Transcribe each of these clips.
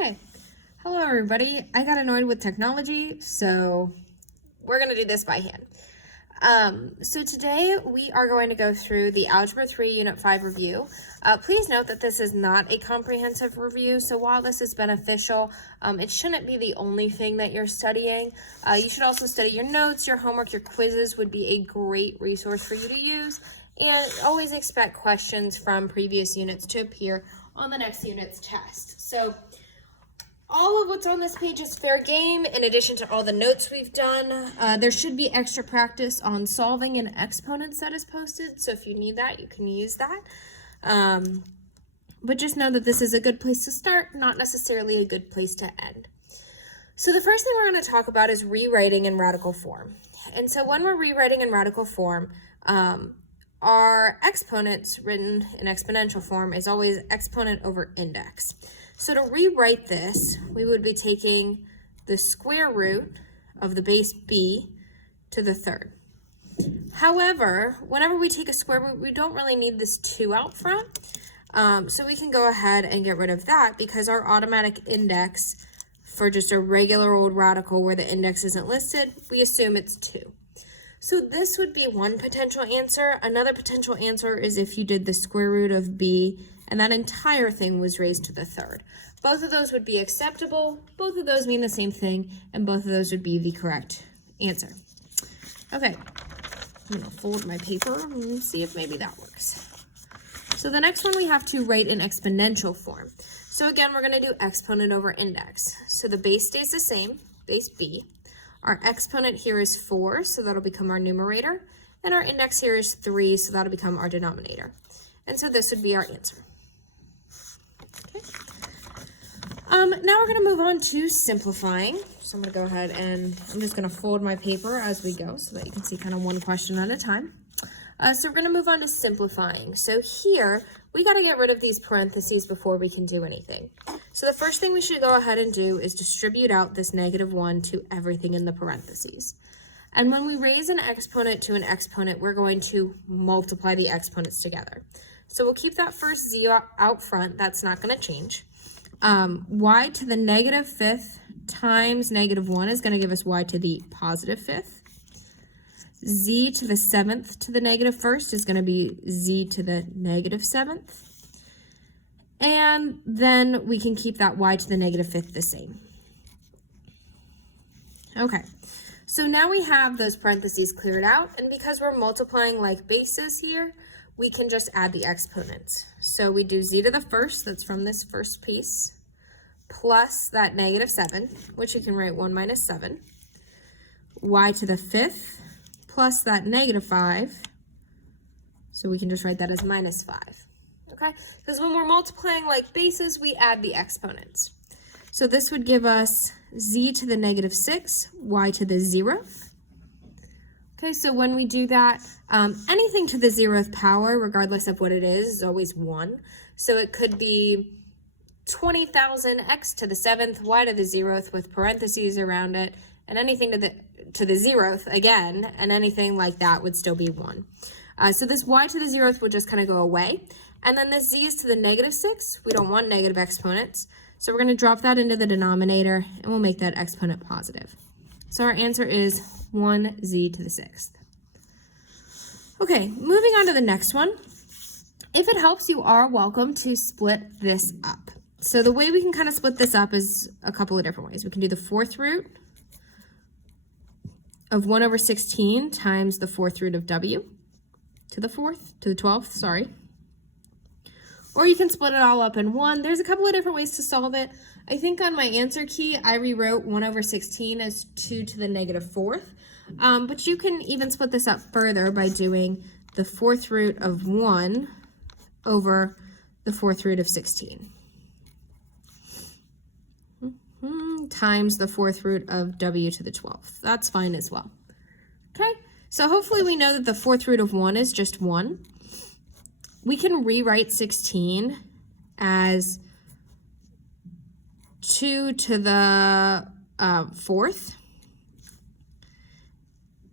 Okay, hello everybody. I got annoyed with technology, so we're gonna do this by hand. So today we are going to go through the Algebra 3 Unit 5 review. Please note that this is not a comprehensive review, so while this is beneficial, it shouldn't be the only thing that you're studying. You should also study your notes, your homework, your quizzes would be a great resource for you to use, and always expect questions from previous units to appear on the next unit's test. So all of what's on this page is fair game, in addition to all the notes we've done. There should be extra practice on solving an exponents that is posted, so if you need that, you can use that. But just know that this is a good place to start, not necessarily a good place to end. So the first thing we're going to talk about is rewriting in radical form. And so when we're rewriting in radical form, our exponents written in exponential form is always exponent over index. So to rewrite this, we would be taking the square root of the base b to the third. However, whenever we take a square root, we don't really need this 2 out front. So we can go ahead and get rid of that because our automatic index for just a regular old radical where the index isn't listed, we assume it's 2. So this would be one potential answer. Another potential answer is if you did the square root of b and that entire thing was raised to the third. Both of those would be acceptable, both of those mean the same thing, and both of those would be the correct answer. Okay, I'm gonna fold my paper and see if maybe that works. So the next one we have to write in exponential form. So again, we're gonna do exponent over index. So the base stays the same, base b. Our exponent here is 4, so that'll become our numerator. And our index here is 3, so that'll become our denominator. And so this would be our answer. Okay. Now we're going to move on to simplifying. So I'm going to go ahead and I'm just going to fold my paper as we go so that you can see kind of one question at a time. So we're going to move on to simplifying. So here, we got to get rid of these parentheses before we can do anything. So the first thing we should go ahead and do is distribute out this -1 to everything in the parentheses. And when we raise an exponent to an exponent, we're going to multiply the exponents together. So we'll keep that first z out front. That's not going to change. Y to the -5th times -1 is going to give us y to the +5th. Z to the 7th to the -1st is going to be z to the -7th. And then we can keep that y to the -5th the same. Okay, so now we have those parentheses cleared out, and because we're multiplying like bases here, we can just add the exponents. So we do z to the 1st, that's from this first piece, plus that -7, which you can write 1 minus 7, y to the 5th, plus that -5, so we can just write that as -5, okay? Because when we're multiplying like bases, we add the exponents. So this would give us z to the -6, y to the 0th. Okay, so when we do that, anything to the 0th power, regardless of what it is always 1. So it could be 20,000 x to the 7th, y to the 0th with parentheses around it, and anything to the 0th again, and anything like that would still be 1. So this y to the 0th would just kind of go away. And then this z is to the -6. We don't want negative exponents. So we're going to drop that into the denominator, and we'll make that exponent positive. So our answer is 1z to the 6th. Okay, moving on to the next one. If it helps, you are welcome to split this up. So the way we can kind of split this up is a couple of different ways. We can do the 4th root of 1 over 16 times the 4th root of w to the 12th, sorry. Or you can split it all up in 1. There's a couple of different ways to solve it. I think on my answer key, I rewrote 1 over 16 as 2 to the -4th. But you can even split this up further by doing the 4th root of 1 over the 4th root of 16 times the 4th root of w to the 12th. That's fine as well. Okay, so hopefully we know that the 4th root of 1 is just 1. We can rewrite 16 as 2 to the 4th.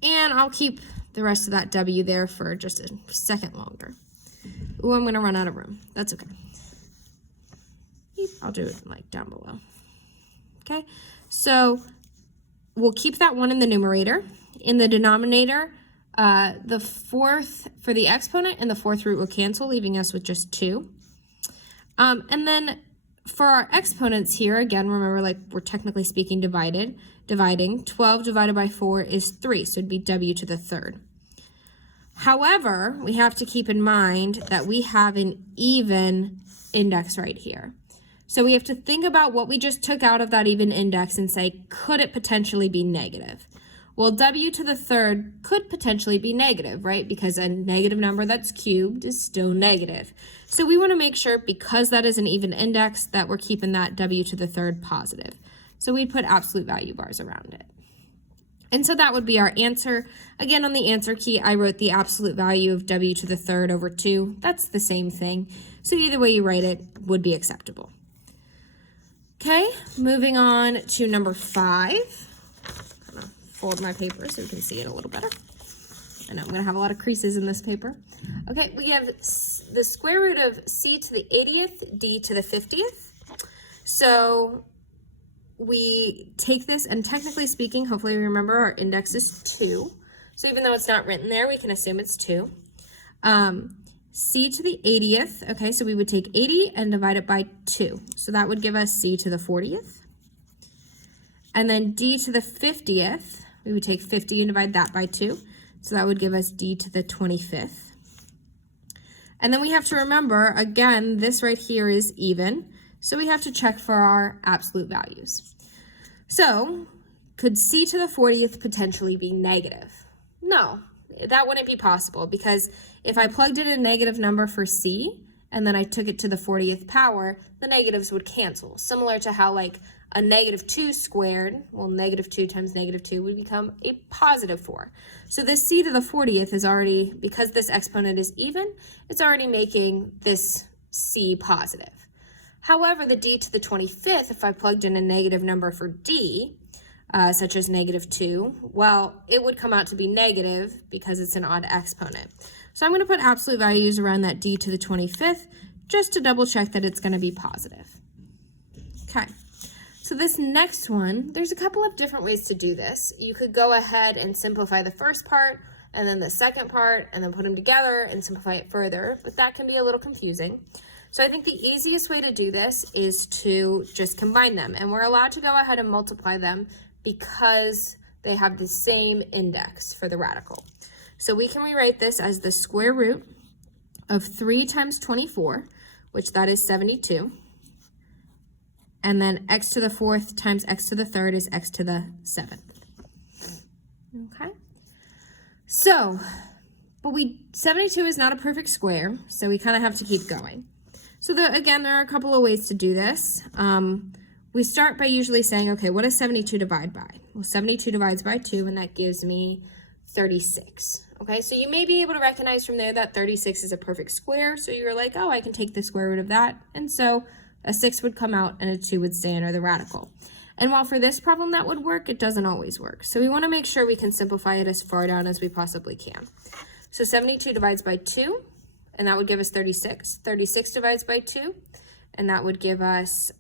And I'll keep the rest of that w there for just a second longer. Ooh, I'm going to run out of room. That's okay. Beep. I'll do it like down below. Okay, so we'll keep that 1 in the numerator. In the denominator, the fourth for the exponent and the fourth root will cancel, leaving us with just 2. And then for our exponents here, again, remember, like, we're technically speaking dividing. 12 divided by 4 is 3, so it'd be w to the third. However, we have to keep in mind that we have an even index right here. So we have to think about what we just took out of that even index and say, could it potentially be negative? Well, w to the third could potentially be negative, right? Because a negative number that's cubed is still negative. So we want to make sure, because that is an even index, that we're keeping that w to the third positive. So we'd put absolute value bars around it. And so that would be our answer. Again, on the answer key, I wrote the absolute value of w to the third over 2. That's the same thing. So either way you write it would be acceptable. Okay, moving on to number 5. I'm gonna fold my paper so we can see it a little better. I know I'm gonna have a lot of creases in this paper. Okay, we have the square root of c to the 80th, d to the 50th. So we take this, and technically speaking, hopefully you remember our index is 2. So even though it's not written there, we can assume it's 2. C to the 80th, okay, so we would take 80 and divide it by 2. So that would give us c to the 40th. And then d to the 50th, we would take 50 and divide that by 2. So that would give us d to the 25th. And then we have to remember, again, this right here is even. So we have to check for our absolute values. So could c to the 40th potentially be negative? No, that wouldn't be possible, because if I plugged in a negative number for c and then I took it to the 40th power, the negatives would cancel. Similar to how, like, a negative 2 squared, well, negative 2 times negative 2 would become a positive 4. So this c to the 40th is already, because this exponent is even, it's already making this c positive. However, the d to the 25th, if I plugged in a negative number for d, such as negative 2, well, it would come out to be negative because it's an odd exponent. So I'm going to put absolute values around that d to the 25th just to double check that it's going to be positive. Okay, so this next one, there's a couple of different ways to do this. You could go ahead and simplify the first part and then the second part and then put them together and simplify it further, but that can be a little confusing. So I think the easiest way to do this is to just combine them, and we're allowed to go ahead and multiply them because they have the same index for the radical. So we can rewrite this as the square root of 3 times 24, which that is 72, and then x to the 4th times x to the 3rd is x to the 7th. Okay, so, but 72 is not a perfect square, so we kind of have to keep going. So again, there are a couple of ways to do this. We start by usually saying, okay, what does 72 divide by? Well, 72 divides by 2, and that gives me 36. Okay, so you may be able to recognize from there that 36 is a perfect square, so you're like, oh, I can take the square root of that, and so a 6 would come out and a 2 would stay under the radical. And while for this problem that would work, it doesn't always work. So we want to make sure we can simplify it as far down as we possibly can. So 72 divides by 2, and that would give us 36. 36 divides by 2, and that would give us,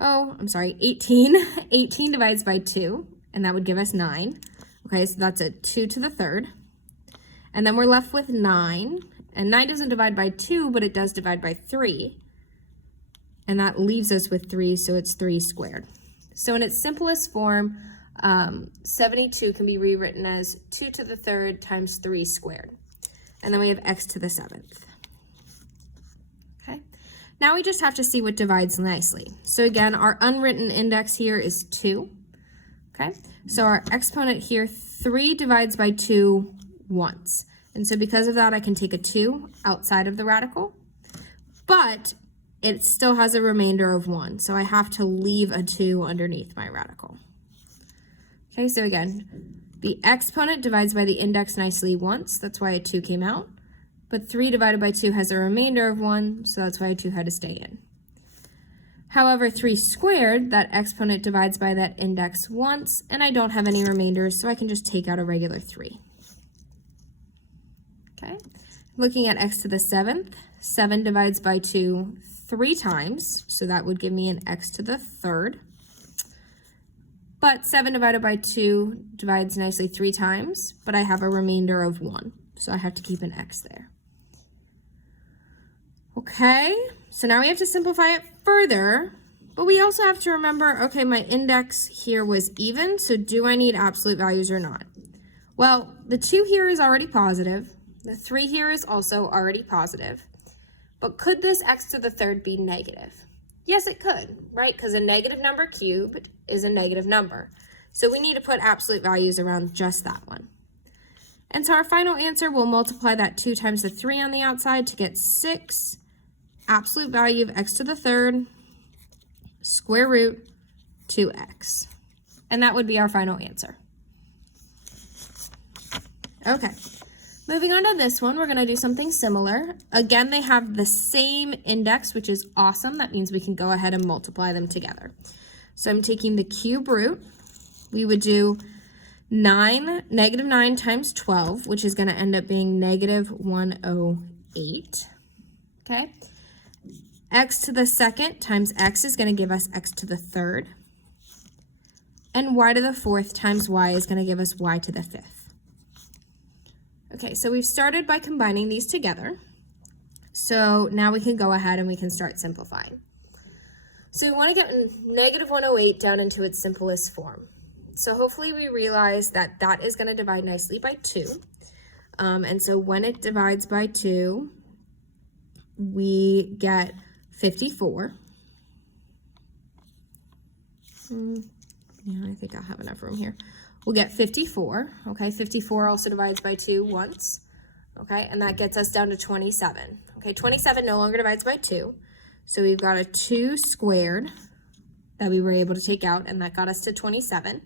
18. 18 divides by 2, and that would give us 9. Okay, so that's a 2 to the 3rd. And then we're left with 9, and 9 doesn't divide by 2, but it does divide by 3. And that leaves us with 3, so it's 3 squared. So in its simplest form, 72 can be rewritten as 2 to the 3rd times 3 squared. And then we have x to the 7th. Okay, now we just have to see what divides nicely. So again, our unwritten index here is 2. Okay, so our exponent here, 3 divides by 2 once. And so because of that, I can take a 2 outside of the radical, but it still has a remainder of 1. So I have to leave a 2 underneath my radical. Okay, so again, the exponent divides by the index nicely once, that's why a 2 came out, but 3 divided by 2 has a remainder of 1, so that's why a 2 had to stay in. However, 3 squared, that exponent divides by that index once, and I don't have any remainders, so I can just take out a regular 3. Okay, looking at x to the 7th, 7 divides by 2 3 times, so that would give me an x to the third. But 7 divided by 2 divides nicely 3 times, but I have a remainder of 1, so I have to keep an x there. Okay, so now we have to simplify it further, but we also have to remember, okay, my index here was even, so do I need absolute values or not? Well, the 2 here is already positive, the 3 here is also already positive, but could this x to the third be negative? Yes, it could, right? Because a negative number cubed is a negative number. So we need to put absolute values around just that one. And so our final answer, we'll multiply that 2 times the 3 on the outside to get 6, absolute value of x to the third, square root 2x. And that would be our final answer. Okay. Moving on to this one, we're going to do something similar. Again, they have the same index, which is awesome. That means we can go ahead and multiply them together. So I'm taking the cube root. We would do negative 9 times 12, which is going to end up being negative 108. Okay. X to the second times x is going to give us x to the third. And y to the fourth times y is going to give us y to the fifth. Okay, so we've started by combining these together. So now we can go ahead and we can start simplifying. So we want to get negative 108 down into its simplest form. So hopefully we realize that that is going to divide nicely by 2. And so when it divides by 2, we get 54. Yeah, I think I'll have enough room here. We'll get 54, okay? 54 also divides by 2 once, okay? And that gets us down to 27, okay? 27 no longer divides by 2, so we've got a 2 squared that we were able to take out, and that got us to 27.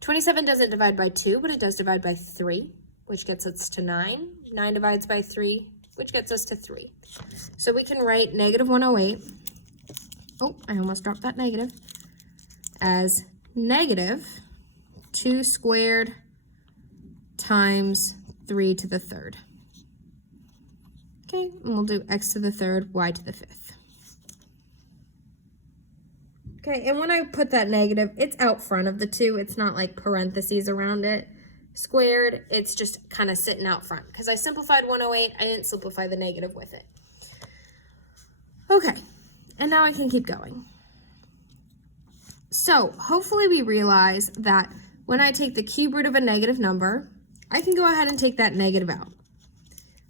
27 doesn't divide by 2, but it does divide by 3, which gets us to 9. 9 divides by 3, which gets us to 3. So we can write negative 108, oh, I almost dropped that negative, as negative 2 squared times 3 to the third. Okay, and we'll do x to the third, y to the fifth. Okay, and when I put that negative, it's out front of the 2. It's not like parentheses around it. Squared, it's just kind of sitting out front. Because I simplified 108, I didn't simplify the negative with it. Okay, and now I can keep going. So hopefully we realize that when I take the cube root of a negative number, I can go ahead and take that negative out,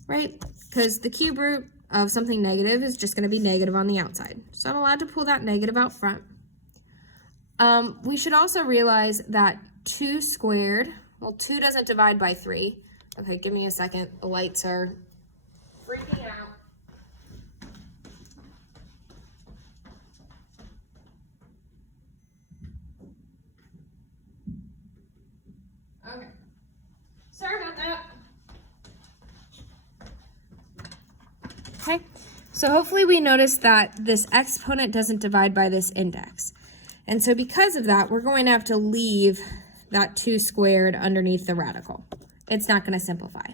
right? Because the cube root of something negative is just going to be negative on the outside. So I'm allowed to pull that negative out front. We should also realize that 2 squared, well, 2 doesn't divide by 3. Okay, give me a second. The lights are freaking out. Okay, sorry about that. Okay, so hopefully we notice that this exponent doesn't divide by this index. And so because of that, we're going to have to leave that 2 squared underneath the radical. It's not going to simplify.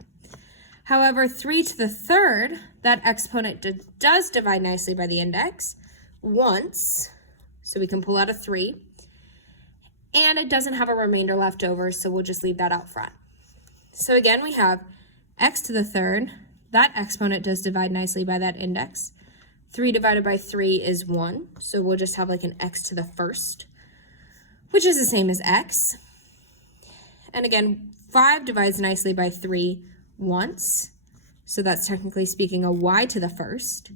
However, 3 to the third, that exponent does divide nicely by the index once, so we can pull out a 3. And it doesn't have a remainder left over, so we'll just leave that out front. So again, we have x to the third. That exponent does divide nicely by that index. 3 divided by 3 is 1, so we'll just have like an x to the first, which is the same as x. And again, 5 divides nicely by 3 once, so that's technically speaking a y to the first.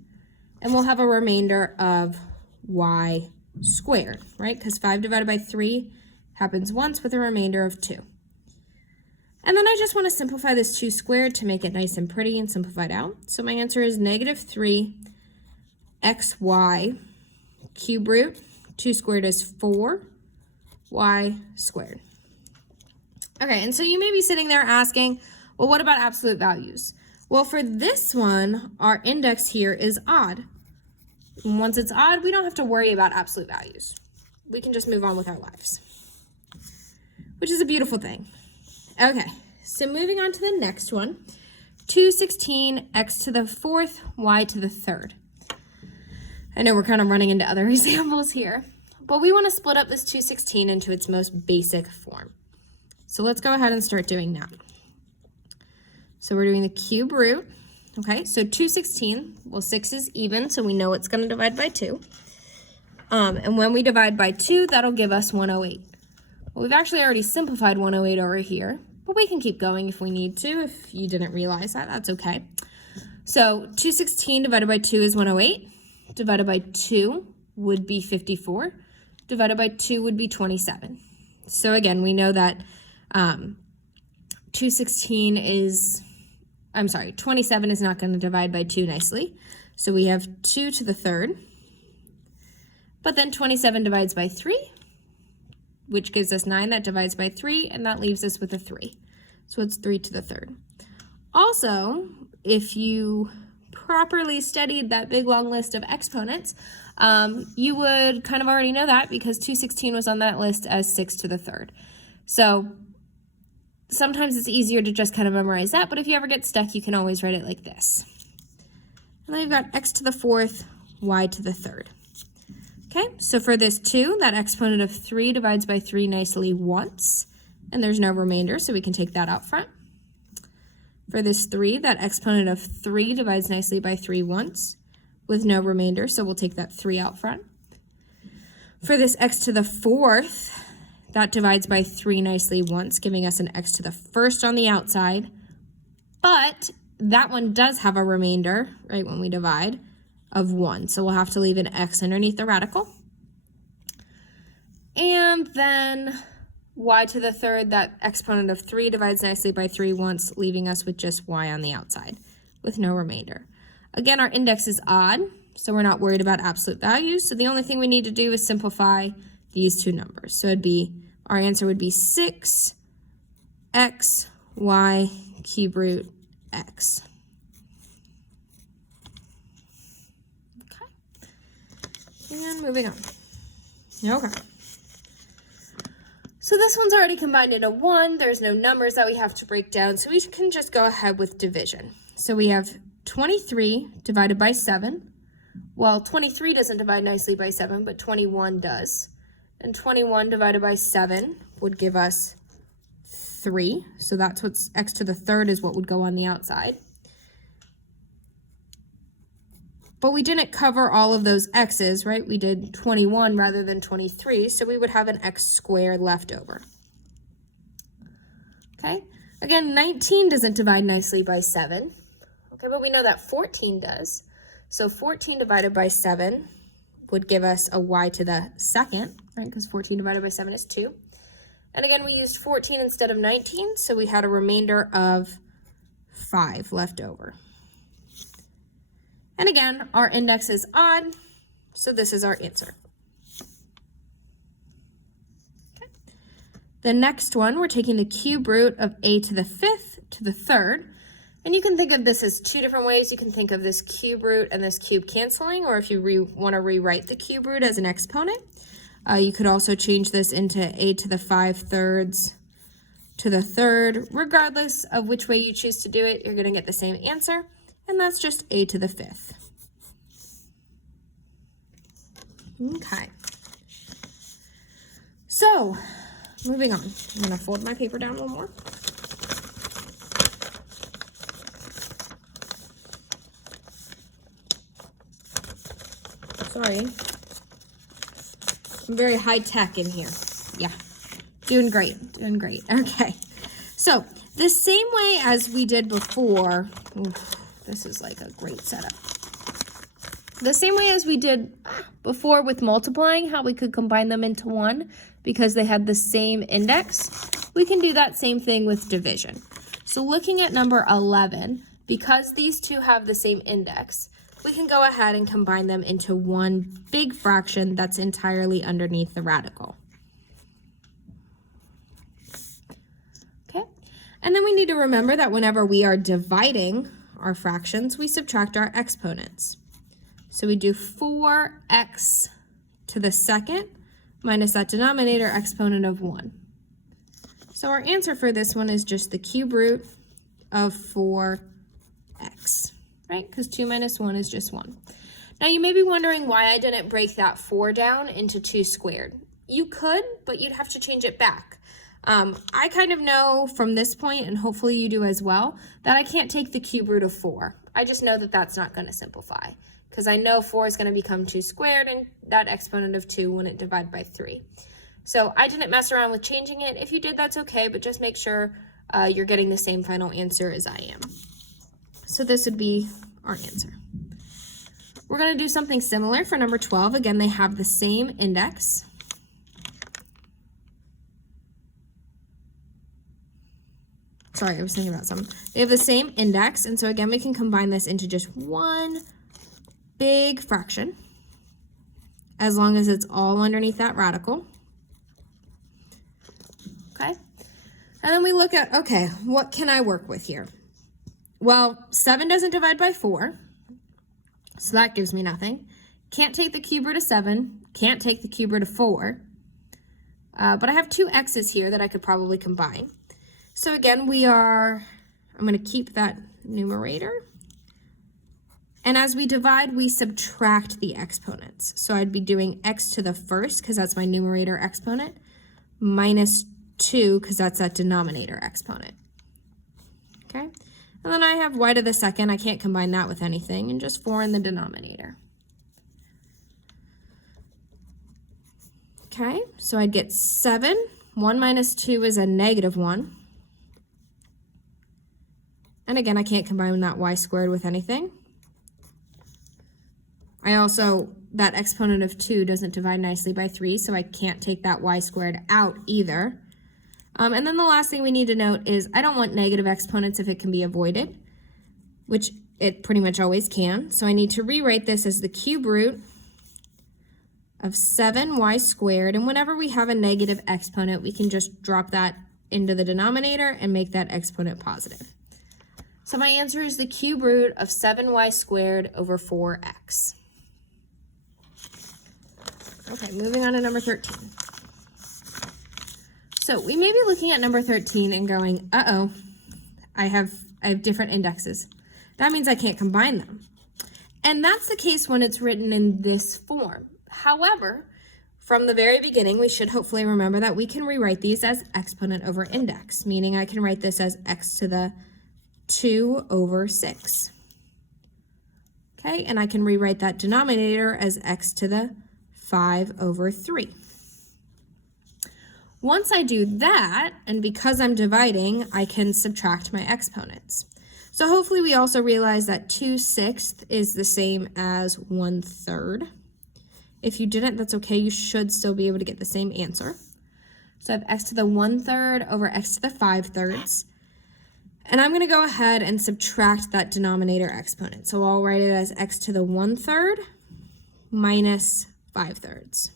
And we'll have a remainder of y squared, right? Because 5 divided by 3 happens once with a remainder of 2. And then I just want to simplify this 2 squared to make it nice and pretty and simplify it out. So my answer is negative 3 xy cube root. 2 squared is 4 y squared. Okay, and so you may be sitting there asking, well, what about absolute values? Well, for this one, our index here is odd. And once it's odd, we don't have to worry about absolute values. We can just move on with our lives, which is a beautiful thing. Okay, so moving on to the next one, 216 x to the fourth, y to the third. I know we're kind of running into other examples here, but we want to split up this 216 into its most basic form. So let's go ahead and start doing that. So we're doing the cube root. Okay, so 216, well, 6 is even, so we know it's going to divide by 2. And when we divide by 2, that'll give us 108. Well, we've actually already simplified 108 over here, but we can keep going if we need to. If you didn't realize that, that's okay. So 216 divided by 2 is 108. Divided by 2 would be 54. Divided by 2 would be 27. So again, we know that 27 is not going to divide by 2 nicely. So we have 2 to the third. But then 27 divides by 3, which gives us 9. That divides by 3, and that leaves us with a 3. So it's 3 to the third. Also, if you properly studied that big long list of exponents, you would kind of already know that because 216 was on that list as 6 to the third. So sometimes it's easier to just kind of memorize that, but if you ever get stuck, you can always write it like this. And then you've got x to the fourth, y to the third. Okay, so for this 2, that exponent of 3 divides by 3 nicely once, and there's no remainder, so we can take that out front. For this 3, that exponent of 3 divides nicely by 3 once, with no remainder, so we'll take that 3 out front. For this x to the fourth, that divides by 3 nicely once, giving us an x to the first on the outside, but that one does have a remainder, right, when we divide, of 1. So we'll have to leave an x underneath the radical. And then y to the third, that exponent of 3 divides nicely by 3 once, leaving us with just y on the outside with no remainder. Again, our index is odd, so we're not worried about absolute values. So the only thing we need to do is simplify these two numbers. So it'd be, our answer would be 6x, y, cube root, x. And moving on. Okay. So this one's already combined into 1. There's no numbers that we have to break down, so we can just go ahead with division. So we have 23 divided by 7. Well, 23 doesn't divide nicely by 7, but 21 does. And 21 divided by 7 would give us 3. So that's what's x to the third is what would go on the outside. But we didn't cover all of those x's, right? We did 21 rather than 23, so we would have an x squared left over. Okay, again, 19 doesn't divide nicely by 7. Okay, but we know that 14 does. So 14 divided by 7 would give us a y to the second, right? Because 14 divided by 7 is 2. And again, we used 14 instead of 19, so we had a remainder of 5 left over. And again, our index is odd, so this is our answer. Okay. The next one, we're taking the cube root of a to the fifth to the third. And you can think of this as two different ways. You can think of this cube root and this cube canceling, or if you want to rewrite the cube root as an exponent, you could also change this into a to the 5/3 to the third. Regardless of which way you choose to do it, you're going to get the same answer. And that's just a to the 5th. Okay. So, moving on. I'm going to fold my paper down a little more. Sorry. I'm very high tech in here. Yeah. Doing great. Doing great. Okay. So, the same way as we did before, this is like a great setup. The same way as we did before with multiplying, how we could combine them into 1 because they had the same index, we can do that same thing with division. So looking at number 11, because these two have the same index, we can go ahead and combine them into one big fraction that's entirely underneath the radical. Okay, and then we need to remember that whenever we are dividing our fractions, we subtract our exponents. So we do 4x to the second minus that denominator exponent of 1. So our answer for this one is just the cube root of 4x, right? Because 2 minus 1 is just 1. Now you may be wondering why I didn't break that 4 down into 2 squared. You could, but you'd have to change it back. I kind of know from this point, and hopefully you do as well, that I can't take the cube root of 4. I just know that that's not going to simplify, because I know 4 is going to become 2 squared, and that exponent of 2 wouldn't divide by 3. So I didn't mess around with changing it. If you did, that's okay, but just make sure you're getting the same final answer as I am. So this would be our answer. We're going to do something similar for number 12. Again, they have the same index. Sorry, I was thinking about something. They have the same index, and so again, we can combine this into just one big fraction, as long as it's all underneath that radical. Okay, and then we look at, okay, what can I work with here? Well, 7 doesn't divide by 4, so that gives me nothing. Can't take the cube root of 7, can't take the cube root of 4, but I have 2 x's here that I could probably combine. So again, I'm going to keep that numerator. And as we divide, we subtract the exponents. So I'd be doing x to the first, because that's my numerator exponent, minus 2, because that's that denominator exponent. Okay? And then I have y to the second. I can't combine that with anything, and just 4 in the denominator. Okay, so I'd get 7. 1 minus 2 is a negative 1. And again, I can't combine that y squared with anything. That exponent of 2 doesn't divide nicely by 3, so I can't take that y squared out either. And then the last thing we need to note is I don't want negative exponents if it can be avoided, which it pretty much always can. So I need to rewrite this as the cube root of 7y squared. And whenever we have a negative exponent, we can just drop that into the denominator and make that exponent positive. So my answer is the cube root of 7y squared over 4x. Okay, moving on to number 13. So we may be looking at number 13 and going, uh-oh, I have different indexes. That means I can't combine them. And that's the case when it's written in this form. However, from the very beginning, we should hopefully remember that we can rewrite these as exponent over index, meaning I can write this as x to the 2 over 6. Okay, and I can rewrite that denominator as x to the 5 over 3. Once I do that, and because I'm dividing, I can subtract my exponents. So hopefully we also realize that 2/6 is the same as 1/3. If you didn't, that's okay. You should still be able to get the same answer. So I have x to the 1/3 over x to the 5/3. And I'm going to go ahead and subtract that denominator exponent. So I'll write it as x to the 1/3 minus 5/3.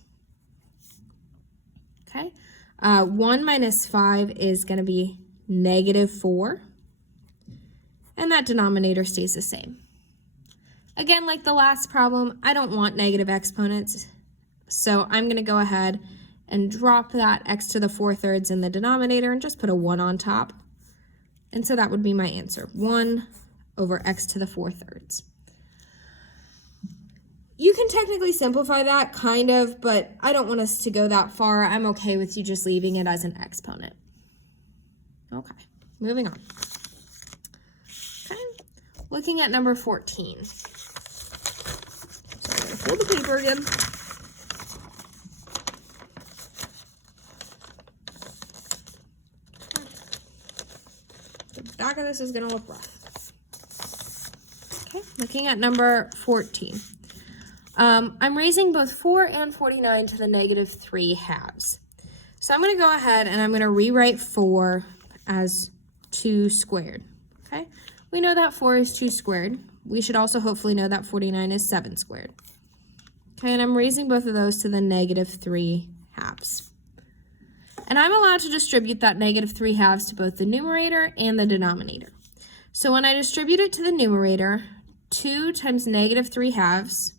Okay, 1 minus 5 is going to be negative 4. And that denominator stays the same. Again, like the last problem, I don't want negative exponents. So I'm going to go ahead and drop that x to the 4/3 in the denominator and just put a 1 on top. And so that would be my answer, 1 over x to the 4/3. You can technically simplify that, kind of, but I don't want us to go that far. I'm okay with you just leaving it as an exponent. Okay, moving on. Okay, looking at number 14. So I'm going to fold the paper again. The back of this is going to look rough. Okay, looking at number 14. I'm raising both 4 and 49 to the negative 3 halves. So I'm going to go ahead and I'm going to rewrite 4 as 2 squared. Okay, we know that 4 is 2 squared. We should also hopefully know that 49 is 7 squared. Okay, and I'm raising both of those to the negative 3 halves. And I'm allowed to distribute that negative 3 halves to both the numerator and the denominator. So when I distribute it to the numerator, 2 times negative 3 halves,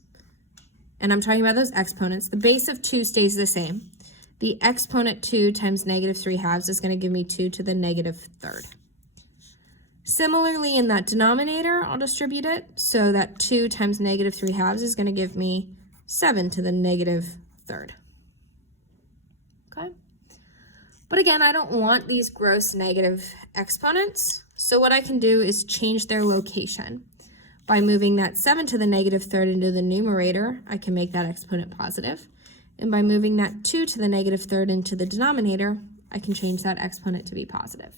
and I'm talking about those exponents, the base of 2 stays the same. The exponent 2 times negative 3 halves is going to give me 2 to the negative 3rd. Similarly, in that denominator, I'll distribute it so that 2 times negative 3/2 is going to give me 7 to the negative third. Okay? But again, I don't want these gross negative exponents, so what I can do is change their location. By moving that 7 to the negative third into the numerator, I can make that exponent positive. And by moving that 2 to the negative third into the denominator, I can change that exponent to be positive.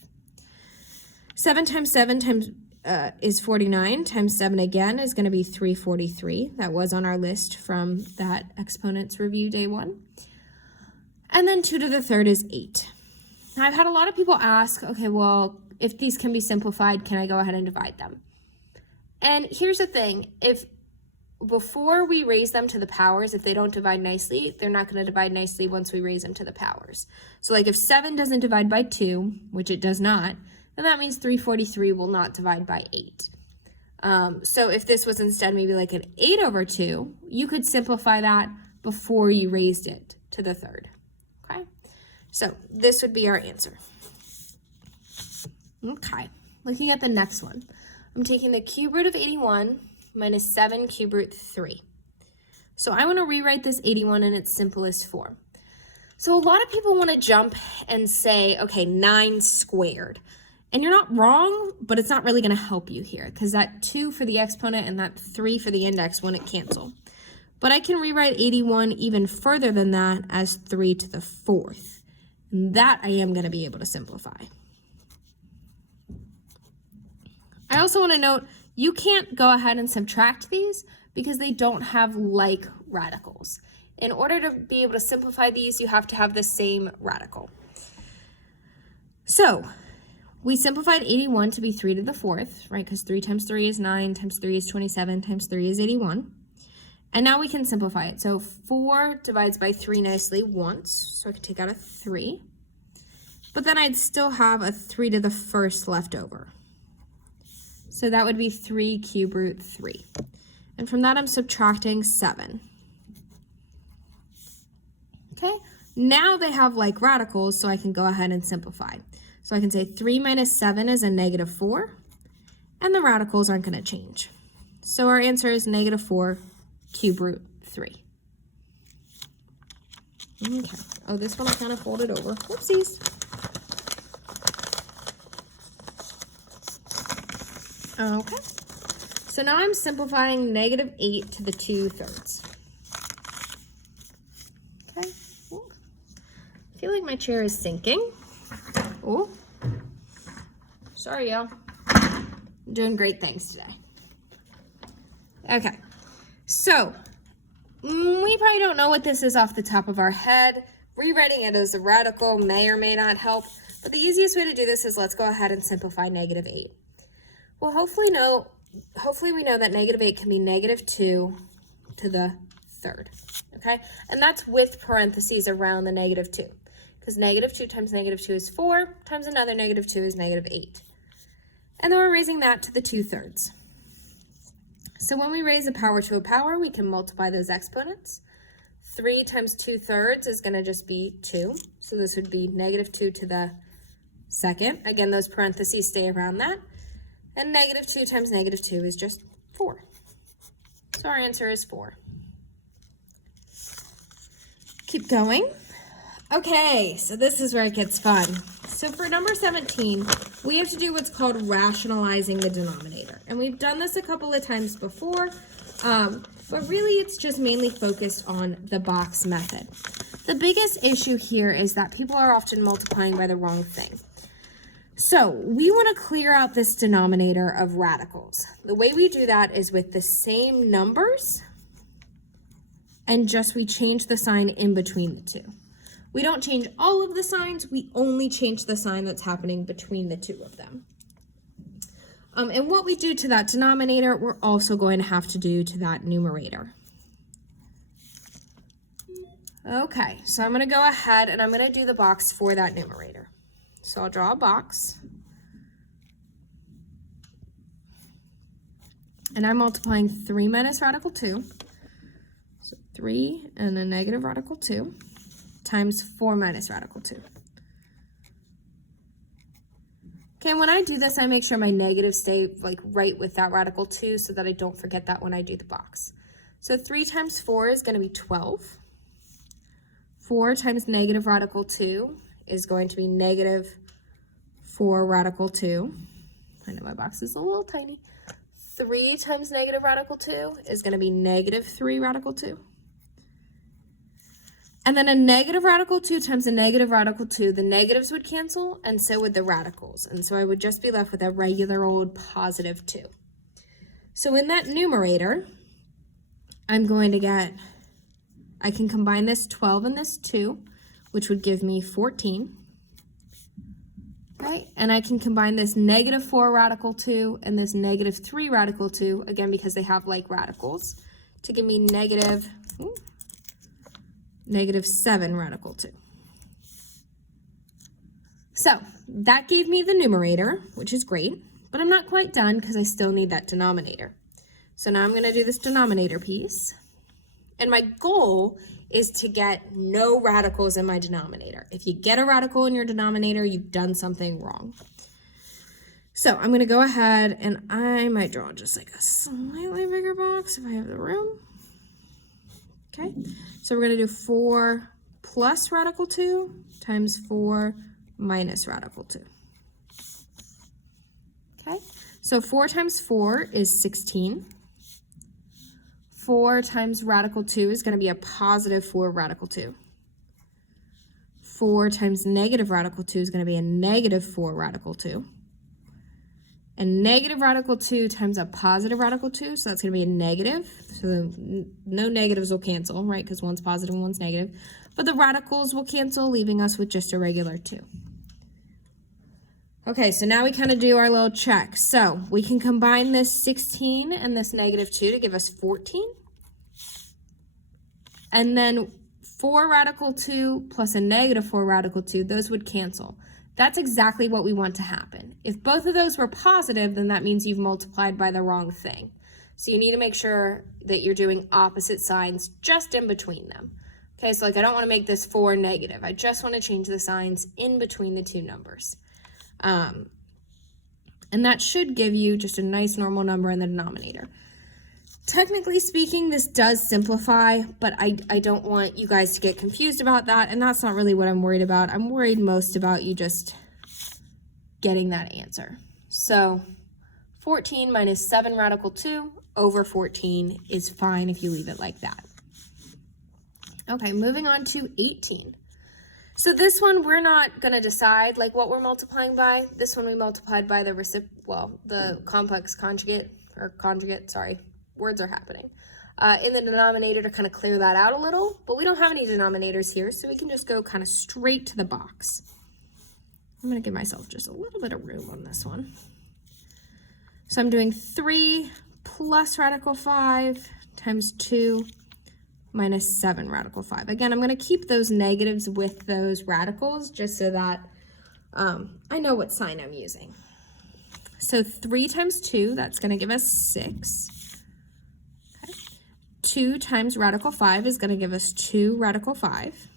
7 times 7 is 49, times 7 again is going to be 343. That was on our list from that exponents review day 1. And then 2 to the third is 8. Now, I've had a lot of people ask, okay, well, if these can be simplified, can I go ahead and divide them? And here's the thing, if before we raise them to the powers, if they don't divide nicely, they're not going to divide nicely once we raise them to the powers. So like if 7 doesn't divide by 2, which it does not, then that means 343 will not divide by 8. So if this was instead maybe like an 8 over 2, you could simplify that before you raised it to the third. Okay, so this would be our answer. Okay, looking at the next one. I'm taking the cube root of 81 minus 7 cube root 3. So I want to rewrite this 81 in its simplest form. So a lot of people want to jump and say, okay, 9 squared. And you're not wrong, but it's not really going to help you here because that 2 for the exponent and that 3 for the index wouldn't cancel. But I can rewrite 81 even further than that as 3 to the 4th. And that I am going to be able to simplify. I also want to note, you can't go ahead and subtract these because they don't have like radicals. In order to be able to simplify these, you have to have the same radical. So we simplified 81 to be 3 to the 4th, right? Because 3 times 3 is 9, times 3 is 27, times 3 is 81. And now we can simplify it. So 4 divides by 3 nicely once, so I can take out a 3. But then I'd still have a 3 to the 1st left over. So that would be 3 cube root 3. And from that, I'm subtracting 7. Okay, now they have like radicals, so I can go ahead and simplify. So I can say 3 minus 7 is a negative 4, and the radicals aren't going to change. So our answer is negative 4 cube root 3. Okay, oh, this one I kind of folded over. Whoopsies. Okay, so now I'm simplifying negative 8 to the 2/3. Okay, ooh. I feel like my chair is sinking. Oh, sorry, y'all. I'm doing great things today. Okay, so we probably don't know what this is off the top of our head. Rewriting it as a radical may or may not help, but the easiest way to do this is let's go ahead and simplify negative 8. Well, hopefully we know that negative 8 can be negative 2 to the 3rd, okay? And that's with parentheses around the negative 2, because negative 2 times negative 2 is 4, times another negative 2 is negative 8. And then we're raising that to the 2/3. So when we raise a power to a power, we can multiply those exponents. 3 times 2/3 is going to just be 2, so this would be negative 2 to the 2nd. Again, those parentheses stay around that. And negative 2 times negative 2 is just 4. So our answer is 4. Keep going. Okay, so this is where it gets fun. So for number 17, we have to do what's called rationalizing the denominator. And we've done this a couple of times before, but really it's just mainly focused on the box method. The biggest issue here is that people are often multiplying by the wrong thing. So we want to clear out this denominator of radicals. The way we do that is with the same numbers and just we change the sign in between the two. We don't change all of the signs, we only change the sign that's happening between the two of them. And what we do to that denominator, we're also going to have to do to that numerator. Okay, so I'm going to go ahead and I'm going to do the box for that numerator. So I'll draw a box. And I'm multiplying 3 minus radical 2. So 3 and a negative radical 2 times 4 minus radical 2. Okay, and when I do this, I make sure my negatives stay like right with that radical 2 so that I don't forget that when I do the box. So 3 times 4 is going to be 12. 4 times negative radical 2 is going to be negative 4 radical 2. I know my box is a little tiny. 3 times negative radical 2 is going to be negative 3 radical 2. And then a negative radical 2 times a negative radical 2, the negatives would cancel, and so would the radicals. And so I would just be left with a regular old positive 2. So in that numerator, I'm going to get, I can combine this 12 and this 2, which would give me 14. Okay, and I can combine this negative 4 radical 2 and this negative 3 radical 2, again, because they have like radicals, to give me negative 7 radical 2. So that gave me the numerator, which is great, but I'm not quite done because I still need that denominator. So now I'm going to do this denominator piece. And my goal is to get no radicals in my denominator. If you get a radical in your denominator, you've done something wrong. So I'm going to go ahead and I might draw just like a slightly bigger box if I have the room. Okay, so we're going to do 4 plus radical 2 times 4 minus radical 2. Okay, so 4 times 4 is 16. 4 times radical 2 is going to be a positive 4 radical 2. 4 times negative radical 2 is going to be a negative 4 radical 2. And negative radical 2 times a positive radical 2, so that's going to be a negative. So no negatives will cancel, right, because one's positive and one's negative. But the radicals will cancel, leaving us with just a regular 2. Okay, so now we kind of do our little check. So we can combine this 16 and this negative 2 to give us 14. And then 4 radical 2 plus a negative 4 radical 2, those would cancel. That's exactly what we want to happen. If both of those were positive, then that means you've multiplied by the wrong thing. So you need to make sure that you're doing opposite signs just in between them. Okay, so like I don't want to make this 4 negative. I just want to change the signs in between the two numbers. And that should give you just a nice normal number in the denominator. Technically speaking, this does simplify, but I don't want you guys to get confused about that, and that's not really what I'm worried about. I'm worried most about you just getting that answer. So 14 minus 7 radical 2 over 14 is fine if you leave it like that. Okay, moving on to 18. So this one, we're not going to decide like what we're multiplying by. This one we multiplied by the complex conjugate, sorry. Words are happening in the denominator to kind of clear that out a little, but we don't have any denominators here, so we can just go kind of straight to the box. I'm going to give myself just a little bit of room on this one. So I'm doing 3 plus radical 5 times 2 minus 7 radical 5. Again, I'm going to keep those negatives with those radicals just so that I know what sign I'm using. So 3 times 2, that's going to give us 6. 2 times radical 5 is going to give us 2 radical 5.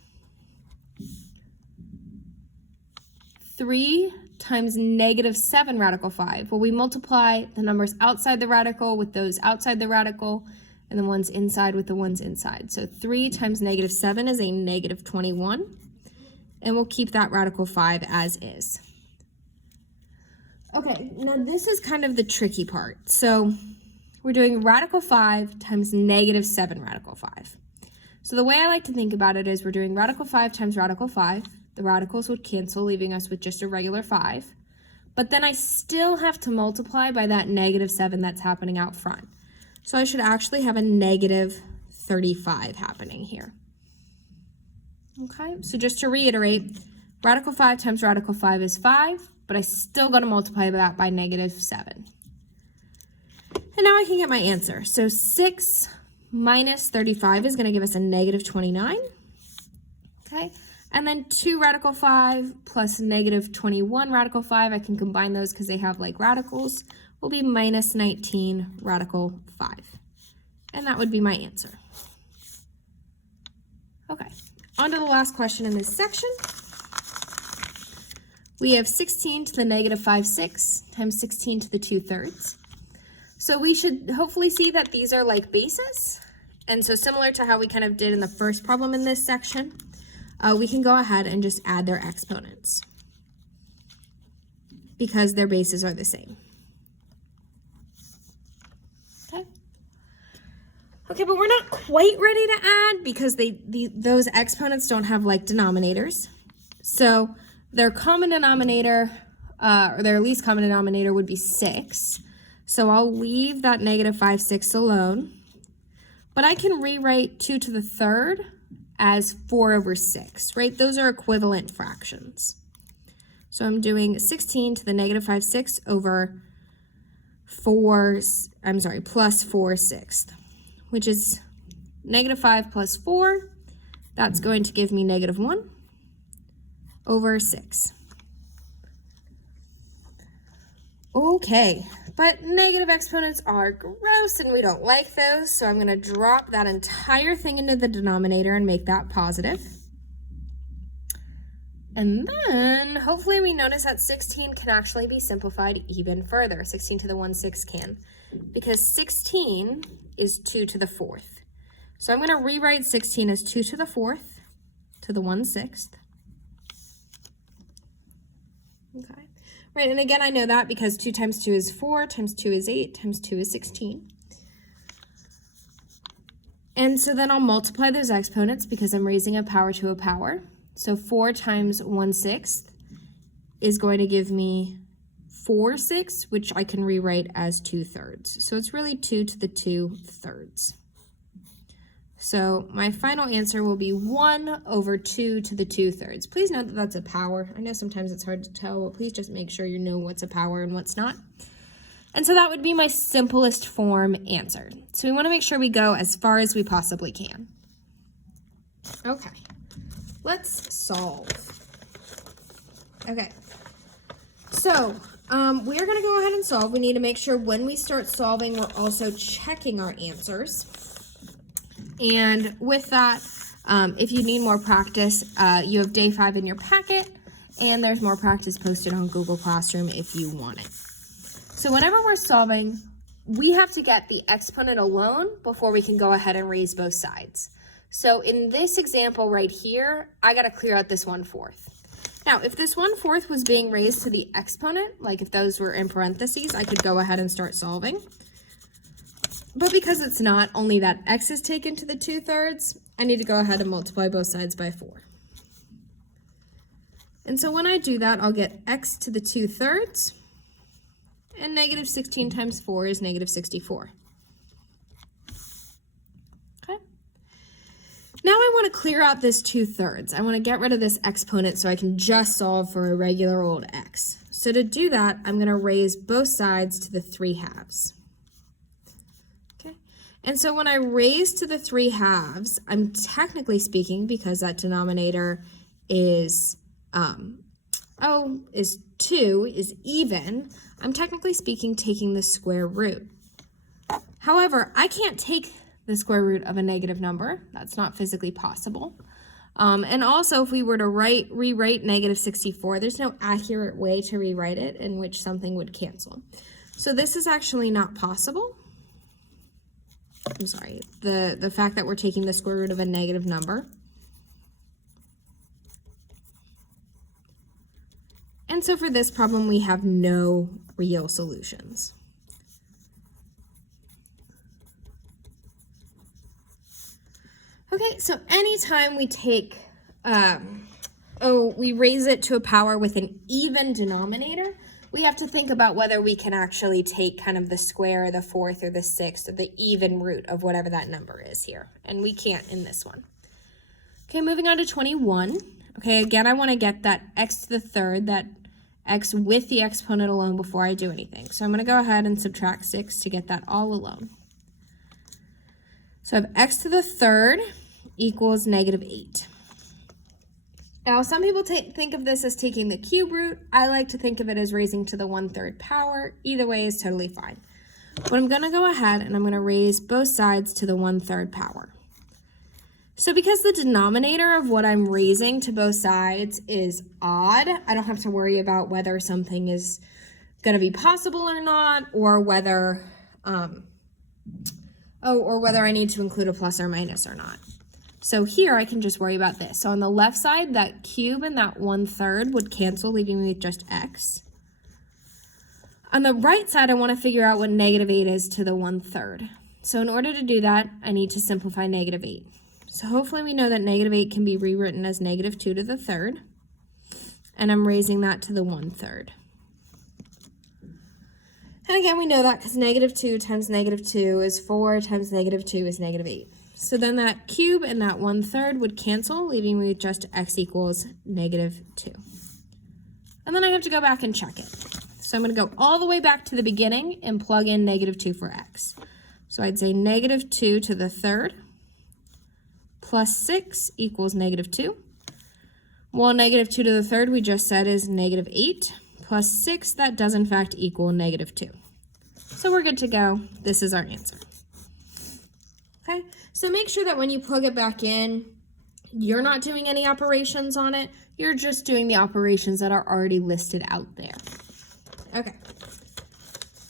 3 times negative 7 radical 5. Well, we multiply the numbers outside the radical with those outside the radical, and the ones inside with the ones inside. So 3 times negative 7 is a negative 21, and we'll keep that radical 5 as is. Okay, now this is kind of the tricky part. So we're doing radical 5 times negative 7 radical 5. So the way I like to think about it is we're doing radical 5 times radical 5. The radicals would cancel, leaving us with just a regular 5. But then I still have to multiply by that negative 7 that's happening out front. So I should actually have a negative 35 happening here. Okay, so just to reiterate, radical 5 times radical 5 is 5, but I still got to multiply that by negative 7. And now I can get my answer. So 6 minus 35 is going to give us a negative 29. Okay, and then 2 radical 5 plus negative 21 radical 5, I can combine those because they have like radicals, will be minus 19 radical 5. And that would be my answer. Okay, on to the last question in this section. we have 16 to the negative 5/6 times 16 to the 2/3. So we should hopefully see that these are like bases. And so similar to how we kind of did in the first problem in this section, we can go ahead and just add their exponents because their bases are the same. Okay, but we're not quite ready to add because those exponents don't have like denominators. So their common denominator, or their least common denominator would be 6. So I'll leave that negative 5/6 alone. But I can rewrite 2 to the 3rd as 4/6, right? Those are equivalent fractions. So I'm doing 16 to the negative 5/6 over plus 4/6, which is negative 5 plus 4. That's going to give me negative 1 over 6. Okay, but negative exponents are gross and we don't like those, so I'm going to drop that entire thing into the denominator and make that positive. And then hopefully we notice that 16 can actually be simplified even further. 16 to the 1/6 can, because 16 is 2 to the 4th. So I'm going to rewrite 16 as 2 to the 4th to the 1/6. Okay. Right, and again, I know that because 2 times 2 is 4, times 2 is 8, times 2 is 16. And so then I'll multiply those exponents because I'm raising a power to a power. So 4 times 1/6 is going to give me 4/6, which I can rewrite as 2/3. So it's really 2 to the 2/3. So my final answer will be 1 over 2 to the 2/3. Please note that that's a power. I know sometimes it's hard to tell, but please just make sure you know what's a power and what's not. And so that would be my simplest form answer. So we want to make sure we go as far as we possibly can. Okay, let's solve. Okay, so we are going to go ahead and solve. We need to make sure when we start solving, we're also checking our answers. And with that, if you need more practice, you have day 5 in your packet, and there's more practice posted on Google Classroom if you want it. So whenever we're solving, we have to get the exponent alone before we can go ahead and raise both sides. So in this example right here, I got to clear out this 1/4. Now, if this 1/4 was being raised to the exponent, like if those were in parentheses, I could go ahead and start solving. But because it's not, only that x is taken to the 2/3, I need to go ahead and multiply both sides by 4. And so when I do that, I'll get x to the 2/3, and negative 16 times 4 is negative 64. Okay. Now I want to clear out this 2/3. I want to get rid of this exponent so I can just solve for a regular old x. So to do that, I'm going to raise both sides to the 3/2. And so when I raise to the 3/2, I'm technically speaking, because that denominator is 2, is even, I'm technically speaking taking the square root. However, I can't take the square root of a negative number. That's not physically possible. And also, if we were to rewrite negative 64, there's no accurate way to rewrite it in which something would cancel. So this is actually not possible. I'm sorry, the fact that we're taking the square root of a negative number. And so for this problem, we have no real solutions. Okay, so anytime we take, we raise it to a power with an even denominator, we have to think about whether we can actually take kind of the square or the 4th or the 6th or the even root of whatever that number is here. And we can't in this one. Okay, moving on to 21. Okay, again, I want to get that x to the 3rd, that x with the exponent alone before I do anything. So I'm going to go ahead and subtract 6 to get that all alone. So I have x to the 3rd equals negative 8. Now, some people think of this as taking the cube root. I like to think of it as raising to the 1/3 power. Either way is totally fine. But I'm going to go ahead and I'm going to raise both sides to the 1/3 power. So because the denominator of what I'm raising to both sides is odd, I don't have to worry about whether something is going to be possible or not, or whether I need to include a plus or minus or not. So here I can just worry about this. So on the left side, that cube and that 1/3 would cancel, leaving me with just x. On the right side, I want to figure out what -8 is to the 1/3. So in order to do that, I need to simplify -8. So hopefully we know that -8 can be rewritten as -2 to the 3rd. And I'm raising that to the 1/3. And again, we know that because -2 times -2 is 4 times -2 is -8. So then that cube and that 1/3 would cancel, leaving me with just x equals -2. And then I have to go back and check it. So I'm going to go all the way back to the beginning and plug in -2 for x. So I'd say -2 to the 3rd plus 6 equals -2. Well, -2 to the 3rd we just said is -8 plus 6. That does in fact equal -2. So we're good to go. This is our answer. Okay, so make sure that when you plug it back in, you're not doing any operations on it. You're just doing the operations that are already listed out there. Okay,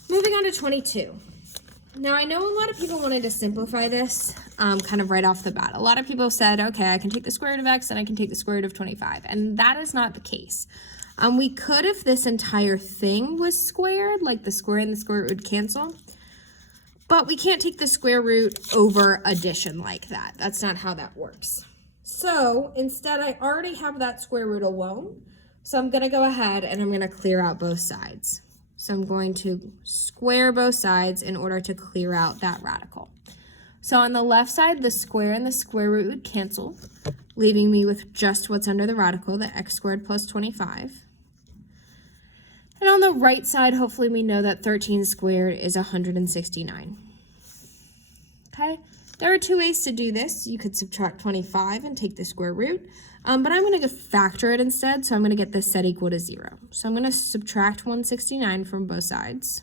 moving on to 22. Now, I know a lot of people wanted to simplify this kind of right off the bat. A lot of people said, okay, I can take the square root of x and I can take the square root of 25. And that is not the case. We could if this entire thing was squared, like the square and the square root would cancel. But we can't take the square root over addition like that. That's not how that works. So instead, I already have that square root alone. So I'm going to go ahead and I'm going to clear out both sides. So I'm going to square both sides in order to clear out that radical. So on the left side, the square and the square root would cancel, leaving me with just what's under the radical, the x squared plus 25. And on the right side, hopefully we know that 13 squared is 169. Okay, there are two ways to do this. You could subtract 25 and take the square root, but I'm going to factor it instead, so I'm going to get this set equal to 0. So I'm going to subtract 169 from both sides.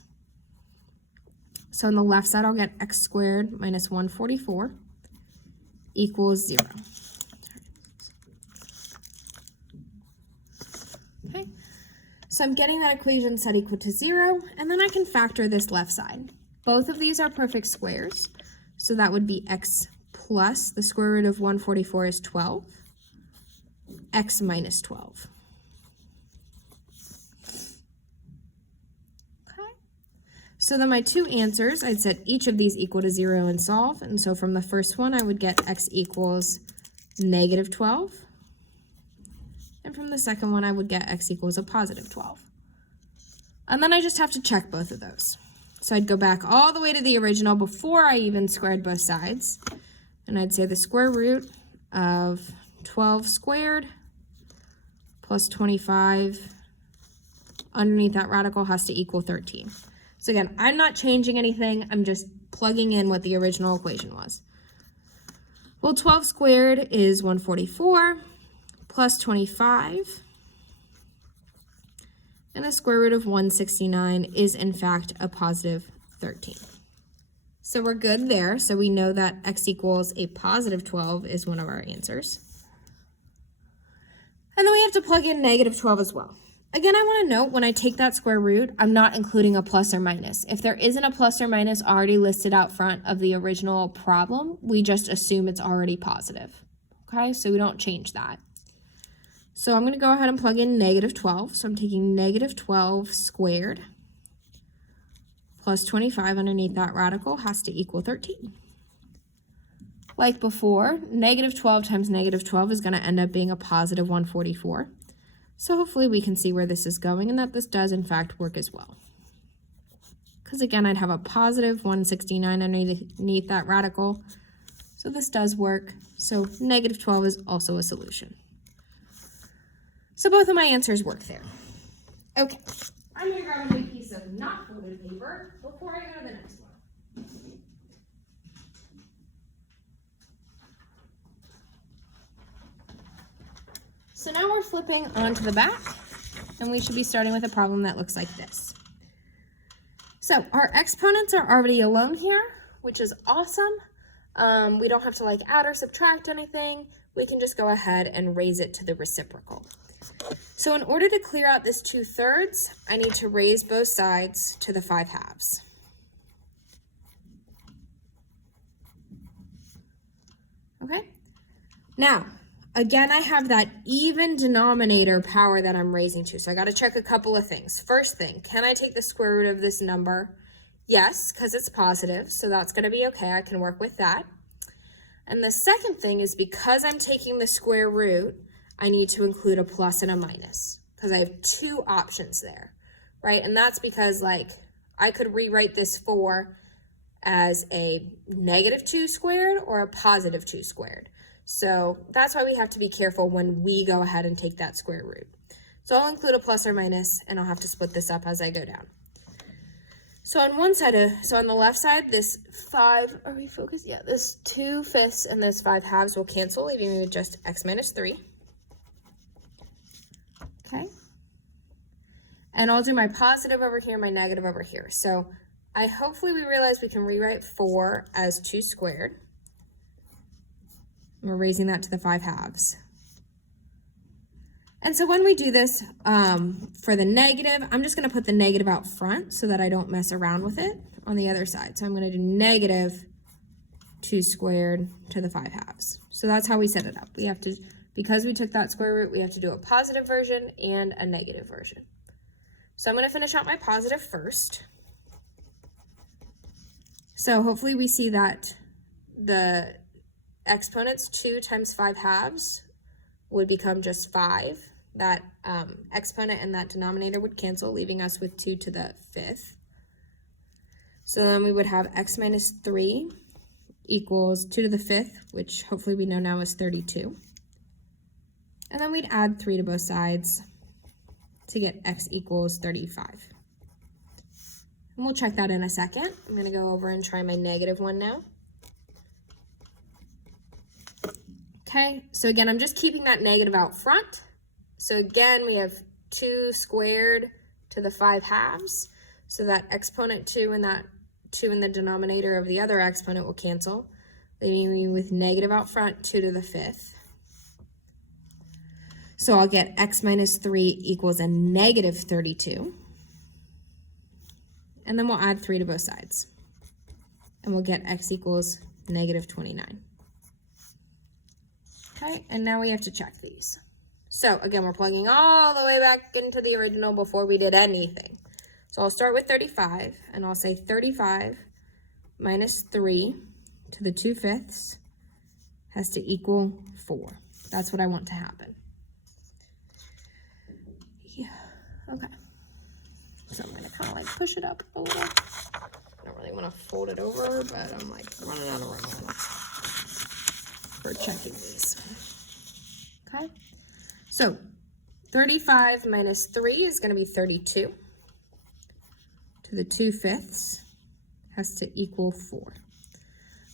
So on the left side, I'll get x squared minus 144 equals 0. Okay. So I'm getting that equation set equal to 0, and then I can factor this left side. Both of these are perfect squares, so that would be x plus the square root of 144 is 12, x minus 12. Okay. So then my two answers, I'd set each of these equal to 0 and solve, and so from the first one I would get x equals -12. And from the second one, I would get x equals a positive 12. And then I just have to check both of those. So I'd go back all the way to the original before I even squared both sides. And I'd say the square root of 12 squared plus 25 underneath that radical has to equal 13. So again, I'm not changing anything. I'm just plugging in what the original equation was. Well, 12 squared is 144. Plus 25, and the square root of 169 is in fact a positive 13. So we're good there. So we know that x equals a positive 12 is one of our answers. And then we have to plug in -12 as well. Again, I want to note when I take that square root, I'm not including a plus or minus. If there isn't a plus or minus already listed out front of the original problem, we just assume it's already positive. Okay, so we don't change that. So I'm going to go ahead and plug in -12. So I'm taking -12 squared plus 25 underneath that radical has to equal 13. Like before, -12 times -12 is going to end up being a positive 144. So hopefully we can see where this is going and that this does in fact work as well. Because again, I'd have a positive 169 underneath that radical. So this does work. So -12 is also a solution. So both of my answers work there. Okay, I'm going to grab a big piece of not folded paper before I go to the next one. So now we're flipping onto the back, and we should be starting with a problem that looks like this. So our exponents are already alone here, which is awesome. We don't have to like add or subtract anything. We can just go ahead and raise it to the reciprocal. So in order to clear out this 2/3, I need to raise both sides to the 5/2. Okay, now, again, I have that even denominator power that I'm raising to, so I got to check a couple of things. First thing, can I take the square root of this number? Yes, because it's positive, so that's going to be okay. I can work with that. And the second thing is because I'm taking the square root, I need to include a plus and a minus because I have two options there, right? And that's because, like, I could rewrite this 4 as a -2 squared or a +2 squared. So that's why we have to be careful when we go ahead and take that square root. So I'll include a plus or minus, and I'll have to split this up as I go down. So on one side, on the left side, this 5, are we focused? Yeah, this 2/5 and this 5/2 will cancel, leaving me with just x minus 3. Okay. And I'll do my positive over here, my negative over here. So hopefully we realize we can rewrite 4 as 2 squared. We're raising that to the 5/2. And so when we do this, for the negative, I'm just going to put the negative out front so that I don't mess around with it on the other side. So I'm going to do -2 squared to the 5/2. So that's how we set it up. We have to, because we took that square root, we have to do a positive version and a negative version. So I'm going to finish out my positive first. So hopefully we see that the exponents 2 times 5/2 would become just 5. That exponent and that denominator would cancel, leaving us with 2 to the 5th. So then we would have x minus 3 equals 2 to the 5th, which hopefully we know now is 32. And then we'd add 3 to both sides to get x equals 35. And we'll check that in a second. I'm going to go over and try my negative one now. Okay, so again, I'm just keeping that negative out front. So again, we have 2 squared to the 5/2. So that exponent 2 and that 2 in the denominator of the other exponent will cancel, leaving me with negative out front, 2 to the 5th. So I'll get x minus 3 equals a negative 32. And then we'll add 3 to both sides. And we'll get x equals negative 29. Okay, and now we have to check these. So again, we're plugging all the way back into the original before we did anything. So I'll start with 35, and I'll say 35 minus 3 to the 2/5 has to equal 4. That's what I want to happen. Yeah, okay. So I'm gonna kind of like push it up a little. I don't really want to fold it over, but I'm like running out of room for checking these. Okay, so 35 minus 3 is going to be 32 to the 2/5 has to equal 4.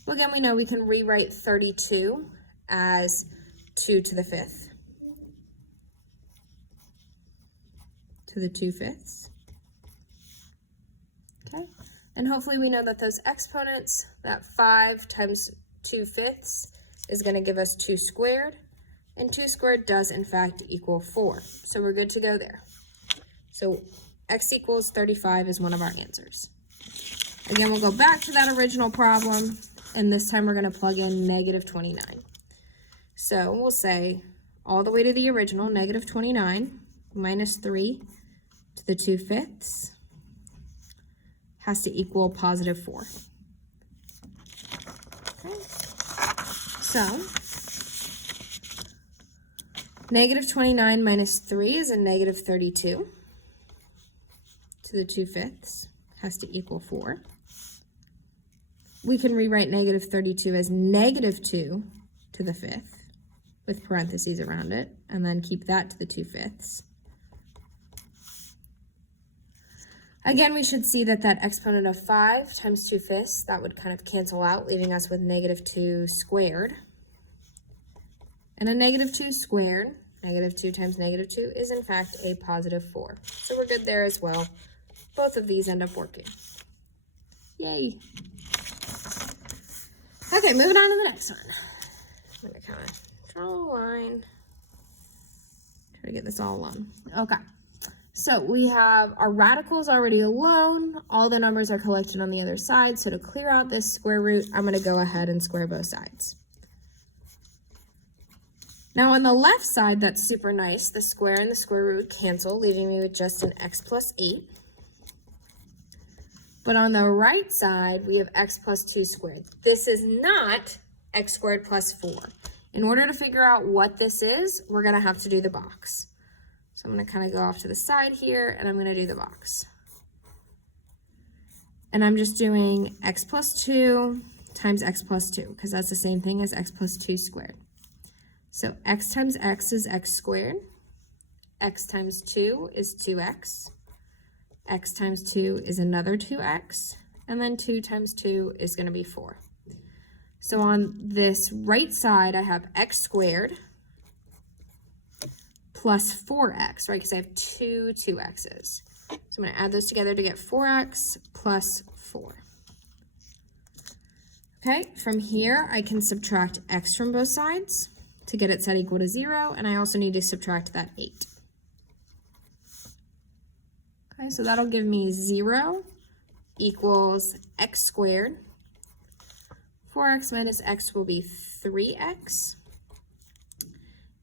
Well, again, we know we can rewrite 32 as 2 to the 5th to the 2/5. Okay, and hopefully we know that those exponents, that 5 times 2/5 is going to give us 2 squared, and 2 squared does in fact equal 4. So we're good to go there. So x equals 35 is one of our answers. Again, we'll go back to that original problem, and this time we're going to plug in negative 29. So we'll say all the way to the original, negative 29 minus 3 to the 2/5 has to equal positive 4. Okay. So negative 29 minus 3 is a negative 32 to the 2/5 has to equal 4. We can rewrite negative 32 as negative 2 to the 5th with parentheses around it, and then keep that to the 2/5. Again, we should see that that exponent of 5 times 2/5, that would kind of cancel out, leaving us with negative 2 squared. And a negative 2 squared, negative 2 times negative 2, is in fact a positive 4. So we're good there as well. Both of these end up working. Yay. Okay, moving on to the next one. I'm going to kind of draw a line. Try to get this all alone. Okay. So we have our radicals already alone. All the numbers are collected on the other side. So to clear out this square root, I'm going to go ahead and square both sides. Now on the left side, that's super nice. The square and the square root would cancel, leaving me with just an x plus 8. But on the right side, we have x plus 2 squared. This is not x squared plus 4. In order to figure out what this is, we're going to have to do the box. So I'm going to kind of go off to the side here, and I'm going to do the box. And I'm just doing x plus 2 times x plus 2, because that's the same thing as x plus 2 squared. So x times x is x squared. X times 2 is 2x. X times 2 is another 2x. And then 2 times 2 is going to be 4. So on this right side, I have x squared plus 4x, right? Because I have two 2x's. So I'm going to add those together to get 4x plus 4. Okay, from here, I can subtract x from both sides to get it set equal to 0, and I also need to subtract that 8. Okay, so that'll give me 0 equals x squared. 4x minus x will be 3x.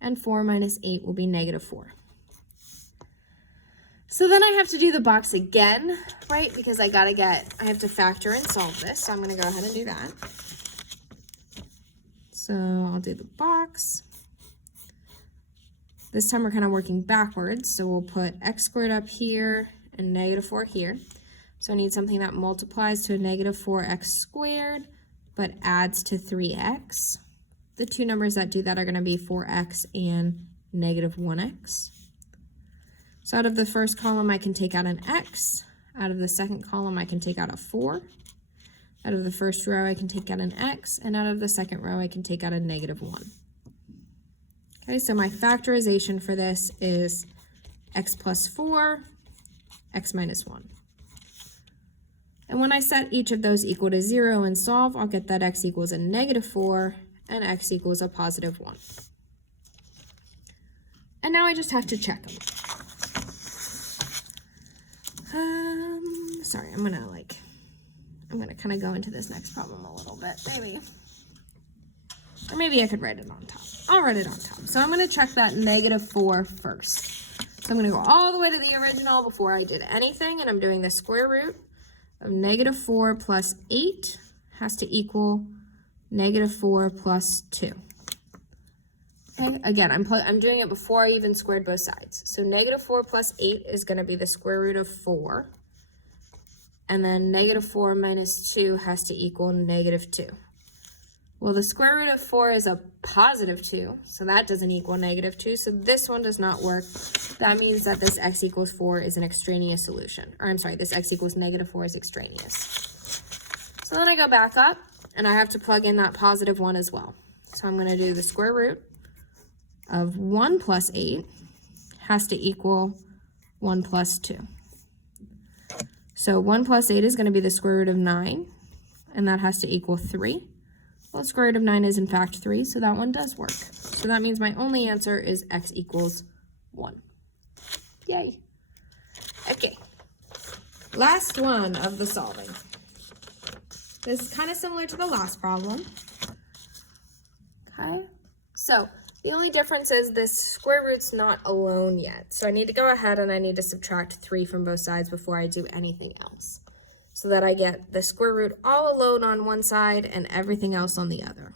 And 4 minus 8 will be negative 4. So then I have to do the box again, right? Because I have to factor and solve this. So I'm going to go ahead and do that. So I'll do the box. This time we're kind of working backwards. So we'll put x squared up here and negative 4 here. So I need something that multiplies to a negative 4x squared, but adds to 3x. The two numbers that do that are going to be 4x and negative 1x. So out of the first column, I can take out an x. Out of the second column, I can take out a 4. Out of the first row, I can take out an x. And out of the second row, I can take out a negative 1. Okay, so my factorization for this is x plus 4, x minus 1. And when I set each of those equal to 0 and solve, I'll get that x equals a negative 4 and x equals a positive 1. And now I just have to check them. Sorry, I'm gonna kind of go into this next problem a little bit, maybe. Or maybe I could write it on top. I'll write it on top. So I'm gonna check that negative 4 first. So I'm gonna go all the way to the original before I did anything, and I'm doing the square root of negative 4 plus 8 has to equal negative 4 plus 2. Okay, again, I'm doing it before I even squared both sides. So negative 4 plus 8 is going to be the square root of 4. And then negative 4 minus 2 has to equal negative 2. Well, the square root of 4 is a positive 2, so that doesn't equal negative 2. So this one does not work. That means that this x equals 4 is an extraneous solution. Or I'm sorry, this x equals negative 4 is extraneous. So then I go back up, and I have to plug in that positive 1 as well. So I'm going to do the square root of 1 plus 8 has to equal 1 plus 2. So 1 plus 8 is going to be the square root of 9, and that has to equal 3. Well, the square root of 9 is in fact 3, so that one does work. So that means my only answer is x equals 1. Yay. Okay. Last one of the solving. This is kind of similar to the last problem. Okay. So the only difference is this square root's not alone yet. So I need to go ahead and I need to subtract 3 from both sides before I do anything else, so that I get the square root all alone on one side and everything else on the other.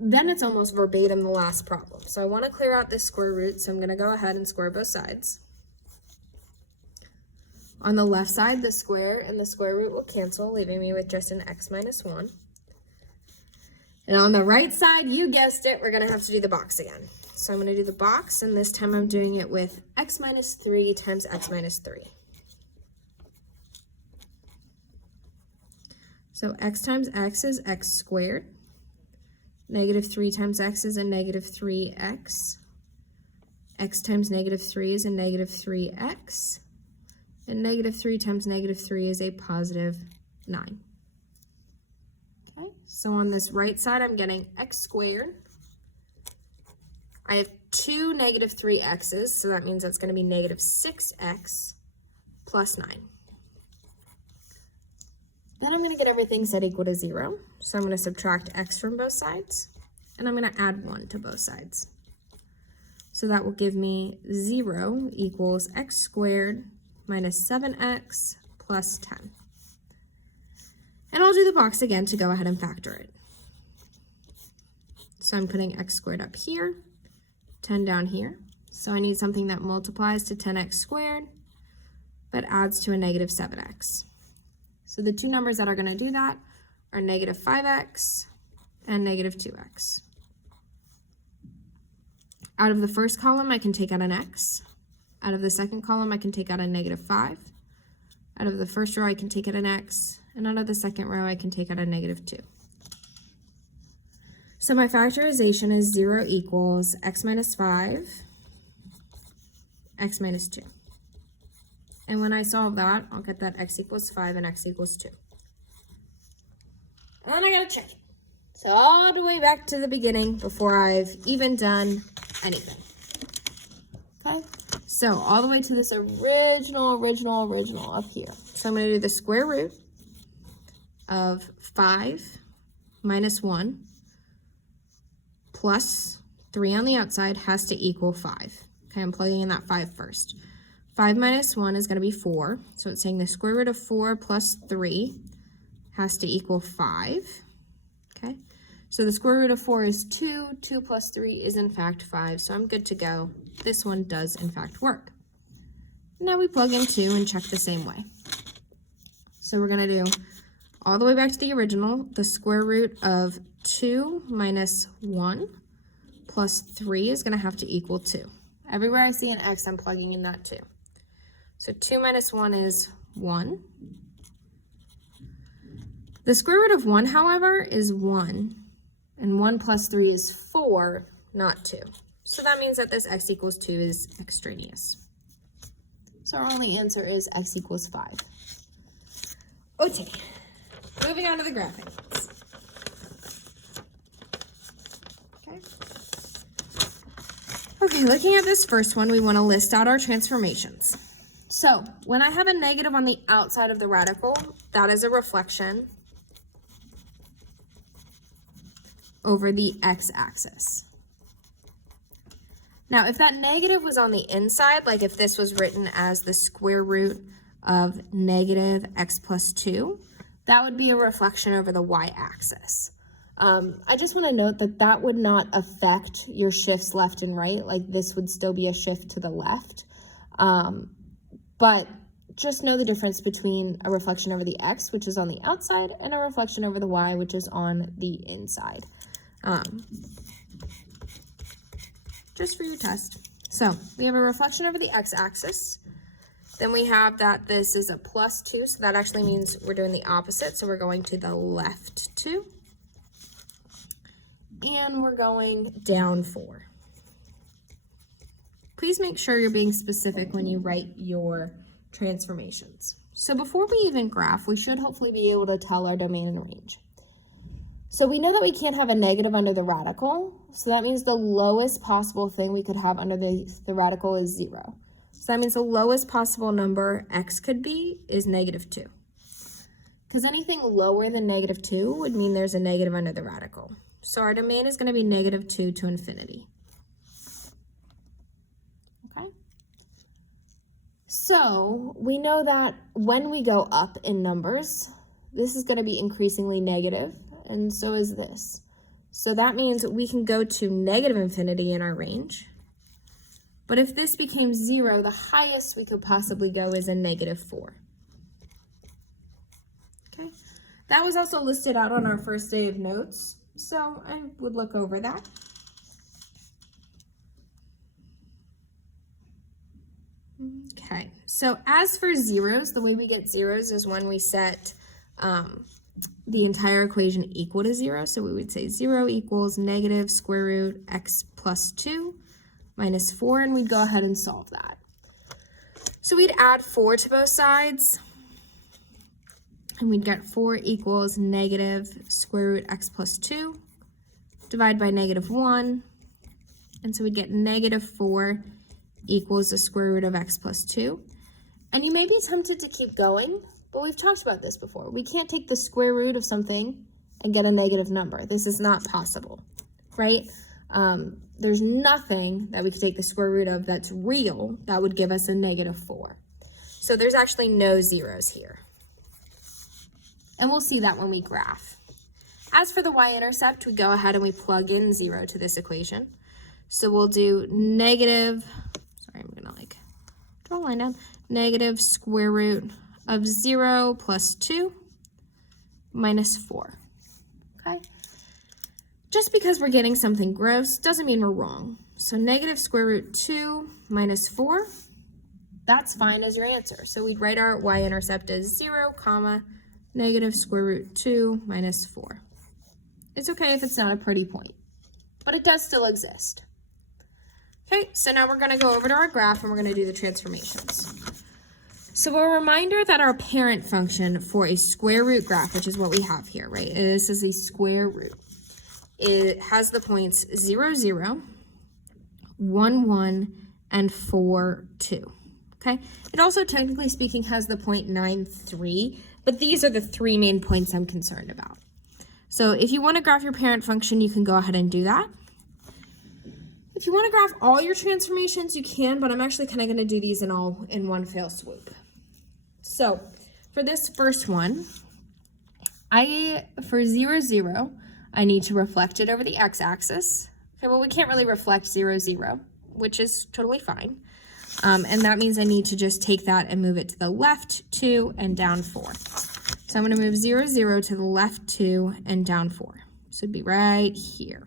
Then it's almost verbatim the last problem. So I want to clear out this square root, so I'm going to go ahead and square both sides. On the left side, the square and the square root will cancel, leaving me with just an x minus 1. And on the right side, you guessed it, we're going to have to do the box again. So I'm going to do the box, and this time I'm doing it with x minus 3 times x minus 3. So x times x is x squared. Negative 3 times x is a negative 3x. X times negative 3 is a negative 3x. And negative 3 times negative 3 is a positive 9. Okay, so on this right side, I'm getting x squared. I have two negative 3x's, so that means that's going to be negative 6x plus 9. Then I'm going to get everything set equal to 0. So I'm going to subtract x from both sides, and I'm going to add 1 to both sides. So that will give me 0 equals x squared minus 7x plus 10. And I'll do the box again to go ahead and factor it. So I'm putting x squared up here, 10 down here. So I need something that multiplies to 10x squared, but adds to a negative 7x. So the two numbers that are going to do that are negative 5x and negative 2x. Out of the first column, I can take out an x. Out of the second column, I can take out a negative 5. Out of the first row, I can take out an x. And out of the second row, I can take out a negative 2. So my factorization is 0 equals x minus 5, x minus 2. And when I solve that, I'll get that x equals 5 and x equals 2. And then I gotta check it. So all the way back to the beginning before I've even done anything. Okay, so all the way to this original up here. So I'm gonna do the square root of 5 minus 1 plus 3 on the outside has to equal 5. Okay, I'm plugging in that 5 first. 5 minus 1 is going to be 4. So it's saying the square root of 4 plus 3 has to equal 5. Okay, so the square root of 4 is 2. 2 plus 3 is in fact 5. So I'm good to go. This one does in fact work. Now we plug in 2 and check the same way. So we're going to do all the way back to the original, the square root of 2 minus 1 plus 3 is going to have to equal 2. Everywhere I see an x, I'm plugging in that 2. So 2 minus 1 is 1. The square root of 1, however, is 1. And 1 plus 3 is 4, not 2. So that means that this x equals 2 is extraneous. So our only answer is x equals 5. Okay, moving on to the graphing. Okay, looking at this first one, we want to list out our transformations. So when I have a negative on the outside of the radical, that is a reflection over the x-axis. Now, if that negative was on the inside, like if this was written as the square root of negative x plus 2, that would be a reflection over the y-axis. I just want to note that that would not affect your shifts left and right. Like this would still be a shift to the left. But just know the difference between a reflection over the x, which is on the outside, and a reflection over the y, which is on the inside. Just for your test. So we have a reflection over the x-axis. Then we have that this is a plus 2, so that actually means we're doing the opposite. So we're going to the left 2. And we're going down 4. Please make sure you're being specific when you write your transformations. So before we even graph, we should hopefully be able to tell our domain and range. So we know that we can't have a negative under the radical. So that means the lowest possible thing we could have under the radical is 0. So that means the lowest possible number x could be is negative 2. Because anything lower than negative 2 would mean there's a negative under the radical. So our domain is going to be negative 2 to infinity. Okay? So we know that when we go up in numbers, this is going to be increasingly negative, and so is this. So that means we can go to negative infinity in our range. But if this became 0, the highest we could possibly go is a negative 4. Okay? That was also listed out on our first day of notes. So I would look over that. Okay, so as for zeros, the way we get zeros is when we set the entire equation equal to 0. So we would say 0 equals negative square root x plus 2 minus 4, and we'd go ahead and solve that. So we'd add 4 to both sides. and we'd get 4 equals negative square root x plus 2, divide by negative 1, and so we'd get negative 4 equals the square root of x plus 2. And you may be tempted to keep going, but we've talked about this before. We can't take the square root of something and get a negative number. This is not possible, right? There's nothing that we could take the square root of that's real that would give us a negative 4. So there's actually no zeros here. And we'll see that when we graph. As for the y-intercept, we go ahead and we plug in 0 to this equation. So we'll do negative, sorry, I'm gonna draw a line down, negative square root of 0 plus 2 minus 4, okay? Just because we're getting something gross doesn't mean we're wrong. So negative square root 2 minus 4, that's fine as your answer. So we'd write our y-intercept as 0, comma, negative square root 2 minus 4. It's okay if it's not a pretty point, but it does still exist. Okay, so now we're going to go over to our graph and we're going to do the transformations. So a reminder that our parent function for a square root graph, which is what we have here, right? This is a square root. It has the points 0, 0, 1, 1, and 4, 2. Okay? It also, technically speaking, has the point 9, 3, but these are the 3 main points I'm concerned about. So if you want to graph your parent function, you can go ahead and do that. If you want to graph all your transformations, you can, but I'm actually kind of going to do these in one fell swoop. So for this first one, for 0, 0, I need to reflect it over the x-axis. Okay, well, we can't really reflect 0, 0, which is totally fine. And that means I need to just take that and move it to the left 2 and down 4. So I'm going to move 0, 0 to the left 2 and down 4. So it'd be right here.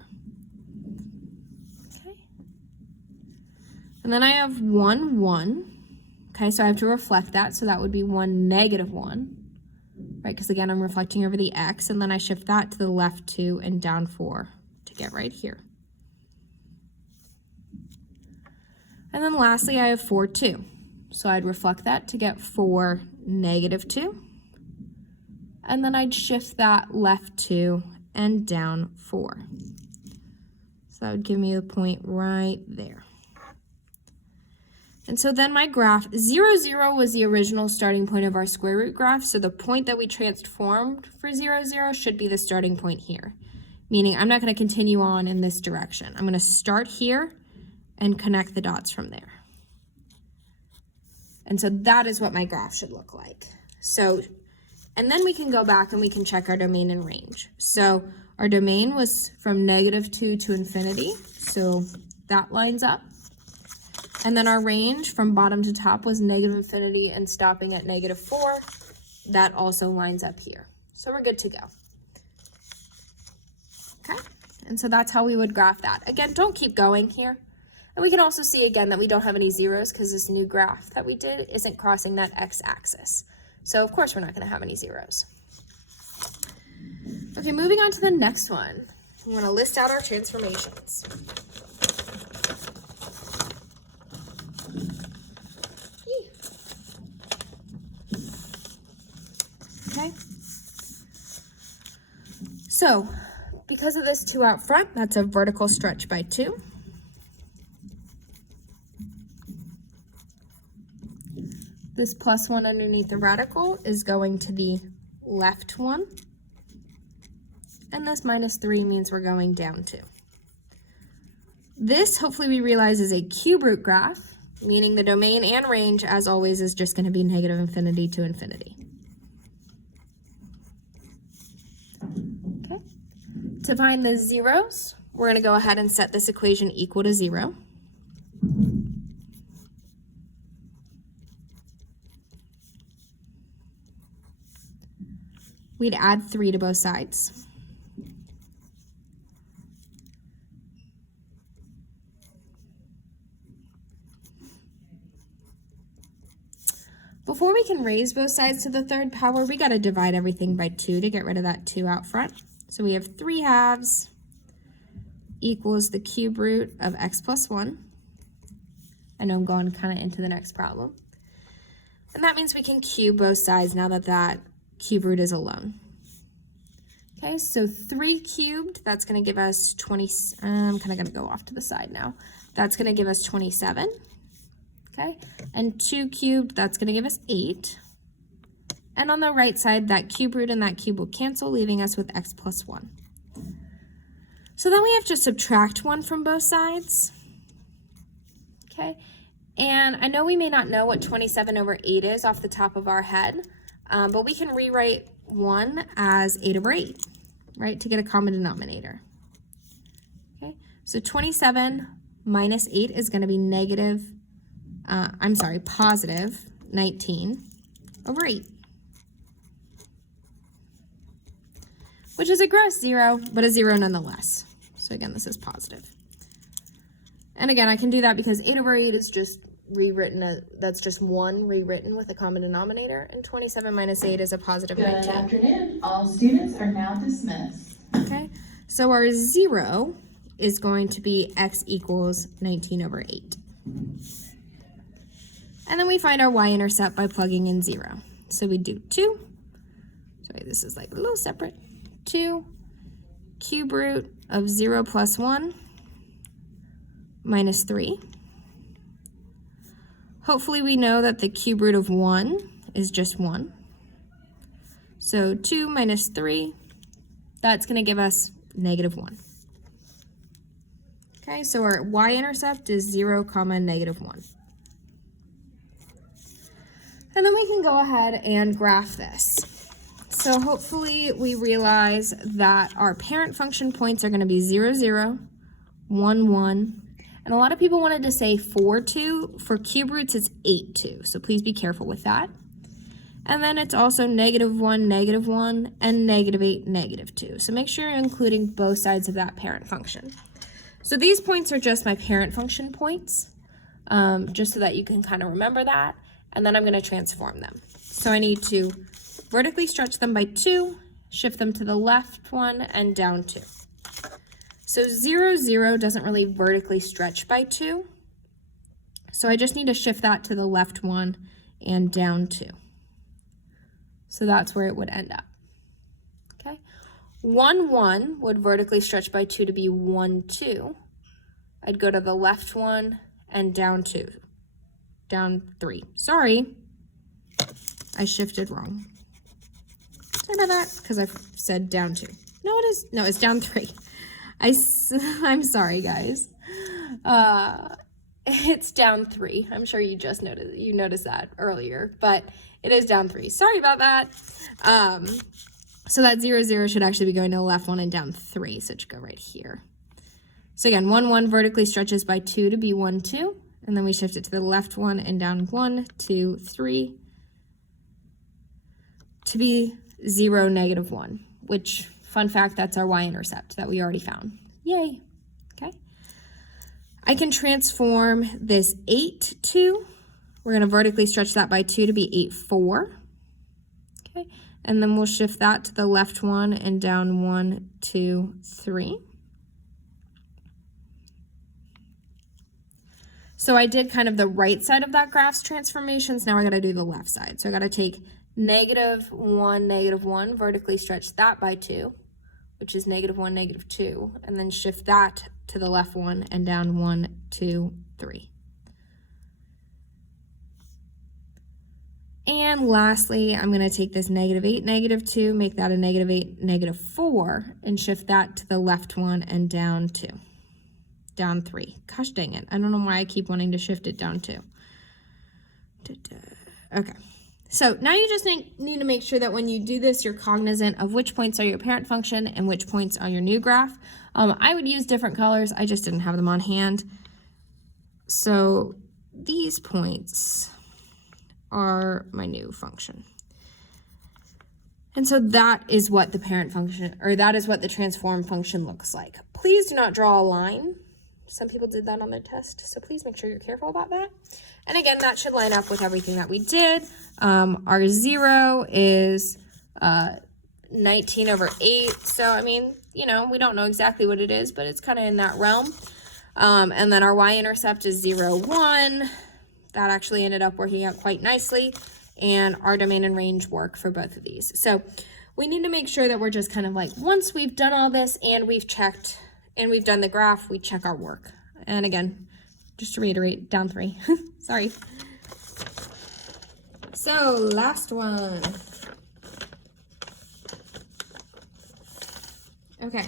Okay. And then I have 1, 1. Okay, so I have to reflect that. So that would be 1, negative 1. Right, because again, I'm reflecting over the x, and then I shift that to the left 2 and down 4 to get right here. And then lastly, I have 4, 2. So I'd reflect that to get 4, negative 2. And then I'd shift that left 2 and down 4. So that would give me the point right there. And so then my graph, 0, 0 was the original starting point of our square root graph. So the point that we transformed for 0, 0 should be the starting point here. Meaning I'm not going to continue on in this direction. I'm going to start here and connect the dots from there. And so that is what my graph should look like. So, and then we can go back and we can check our domain and range. So our domain was from -2 to infinity. So that lines up. And then our range from bottom to top was -infinity and stopping at -4. That also lines up here. So we're good to go. Okay, and so that's how we would graph that. Again, don't keep going here. And we can also see again that we don't have any zeros because this new graph that we did isn't crossing that x-axis. So of course we're not going to have any zeros. Okay, moving on to the next one. I'm going to list out our transformations. Okay. So, because of this 2 out front, that's a vertical stretch by 2. This +1 underneath the radical is going to the left 1. And this -3 means we're going down 2. This, hopefully we realize, is a cube root graph, meaning the domain and range, as always, is just going to be -infinity to infinity. Okay. To find the zeros, we're going to go ahead and set this equation equal to 0. We'd add 3 to both sides. Before we can raise both sides to the 3rd power, we got to divide everything by 2 to get rid of that 2 out front. So we have 3/2 equals the cube root of x plus 1. I know I'm going kind of into the next problem. And that means we can cube both sides now that that cube root is alone. Okay, so 3 cubed, that's going to give us 20, I'm kind of going to go off to the side now. That's going to give us 27, okay? And 2 cubed, that's going to give us 8. And on the right side, that cube root and that cube will cancel, leaving us with x plus 1. So then we have to subtract 1 from both sides, okay? And I know we may not know what 27 over 8 is off the top of our head, but we can rewrite 1 as 8 over 8, right, to get a common denominator. Okay, so 27 minus 8 is going to be positive 19 over 8, which is a gross 0, but a 0 nonetheless. So again, this is positive. And again, I can do that because 8 over 8 is just rewritten, that's just 1 rewritten with a common denominator, and 27 minus 8 is a positive 19. Good afternoon. All students are now dismissed. Okay, so our 0 is going to be x equals 19 over 8. And then we find our y-intercept by plugging in 0. So we do 2, sorry, this is like a little separate, 2 cube root of 0 plus 1 minus 3. Hopefully we know that the cube root of 1 is just 1. So 2 minus 3, that's going to give us negative 1. Okay, so our y-intercept is 0, negative 1. And then we can go ahead and graph this. So hopefully we realize that our parent function points are going to be 0, 0, 1, 1. And a lot of people wanted to say 4, 2. For cube roots, it's 8, 2. So please be careful with that. And then it's also negative 1, and negative 8, negative 2. So make sure you're including both sides of that parent function. So these points are just my parent function points, just so that you can kind of remember that. And then I'm going to transform them. So I need to vertically stretch them by 2, shift them to the left 1, and down 2. So 0, 0 doesn't really vertically stretch by 2. So I just need to shift that to the left 1 and down 2. So that's where it would end up. Okay. 1, 1 would vertically stretch by 2 to be 1, 2. I'd go to the left 1 and down 2. Down 3. Sorry, I shifted wrong. Sorry about that, because I said down 2. No, it is. No, it's down 3. I'm sorry, guys. It's down 3. I'm sure you just noticed that earlier, but it is down 3. Sorry about that. So that 0, 0 should actually be going to the left 1 and down 3, so it should go right here. So again, 1, 1 vertically stretches by 2 to be 1, 2, and then we shift it to the left 1 and down 1, 2, 3 to be 0, negative 1, which, fun fact, that's our y-intercept that we already found. Yay. Okay. I can transform this 8, 2. We're going to vertically stretch that by 2 to be 8, 4. Okay. And then we'll shift that to the left 1 and down 1, 2, 3. So I did kind of the right side of that graph's transformations. Now I got to do the left side. So I got to take negative 1, vertically stretch that by 2, which is negative 1, negative 2, and then shift that to the left 1 and down 1, 2, 3. And lastly, I'm going to take this negative 8, negative 2, make that a negative 8, negative 4, and shift that to the left 1 and down 2. Down 3. Gosh dang it. I don't know why I keep wanting to shift it down 2. Okay. So now you just need to make sure that when you do this, you're cognizant of which points are your parent function and which points are your new graph. I would use different colors. I just didn't have them on hand. So these points are my new function. And so that is what the parent function, or that is what the transform function looks like. Please do not draw a line. Some people did that on their test, so please make sure you're careful about that. And again, that should line up with everything that we did. Our 0 is 19 over 8. So, I mean, you know, we don't know exactly what it is, but it's kind of in that realm. And then our y-intercept is 0, 1. That actually ended up working out quite nicely. and our domain and range work for both of these. So we need to make sure that we're just kind of like, once we've done all this and we've checked and we've done the graph, we check our work. And again, just to reiterate, down 3. Sorry. So last one. Okay.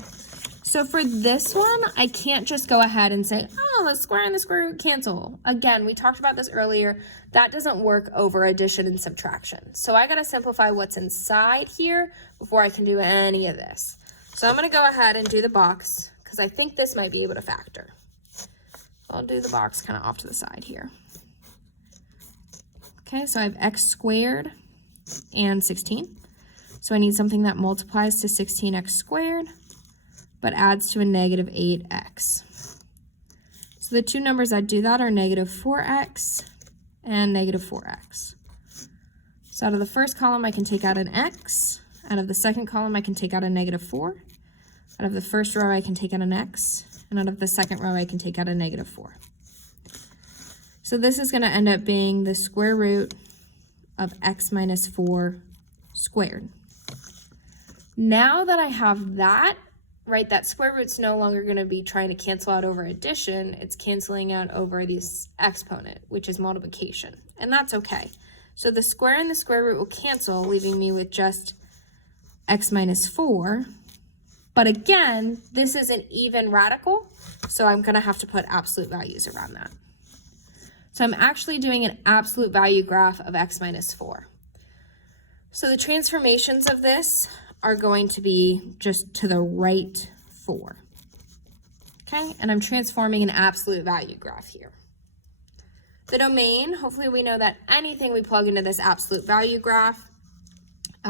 So for this one, I can't just go ahead and say, oh, the square and the square root cancel. Again, we talked about this earlier. That doesn't work over addition and subtraction. So I got to simplify what's inside here before I can do any of this. So I'm going to go ahead and do the box because I think this might be able to factor. I'll do the box kind of off to the side here. Okay, so I have x squared and 16. So I need something that multiplies to 16x squared, but adds to a negative 8x. So the two numbers that do that are negative 4x and negative 4x. So out of the first column, I can take out an x. Out of the second column, I can take out a negative 4. Out of the first row, I can take out an x. And out of the second row, I can take out a negative 4. So this is going to end up being the square root of x minus 4 squared. Now that I have that, right, that square root's no longer going to be trying to cancel out over addition. It's canceling out over this exponent, which is multiplication. And that's okay. So the square and the square root will cancel, leaving me with just x minus 4. But again, this is an even radical, so I'm going to have to put absolute values around that. So I'm actually doing an absolute value graph of x minus 4. So the transformations of this are going to be just to the right 4. Okay, and I'm transforming an absolute value graph here. The domain, hopefully we know that anything we plug into this absolute value graph,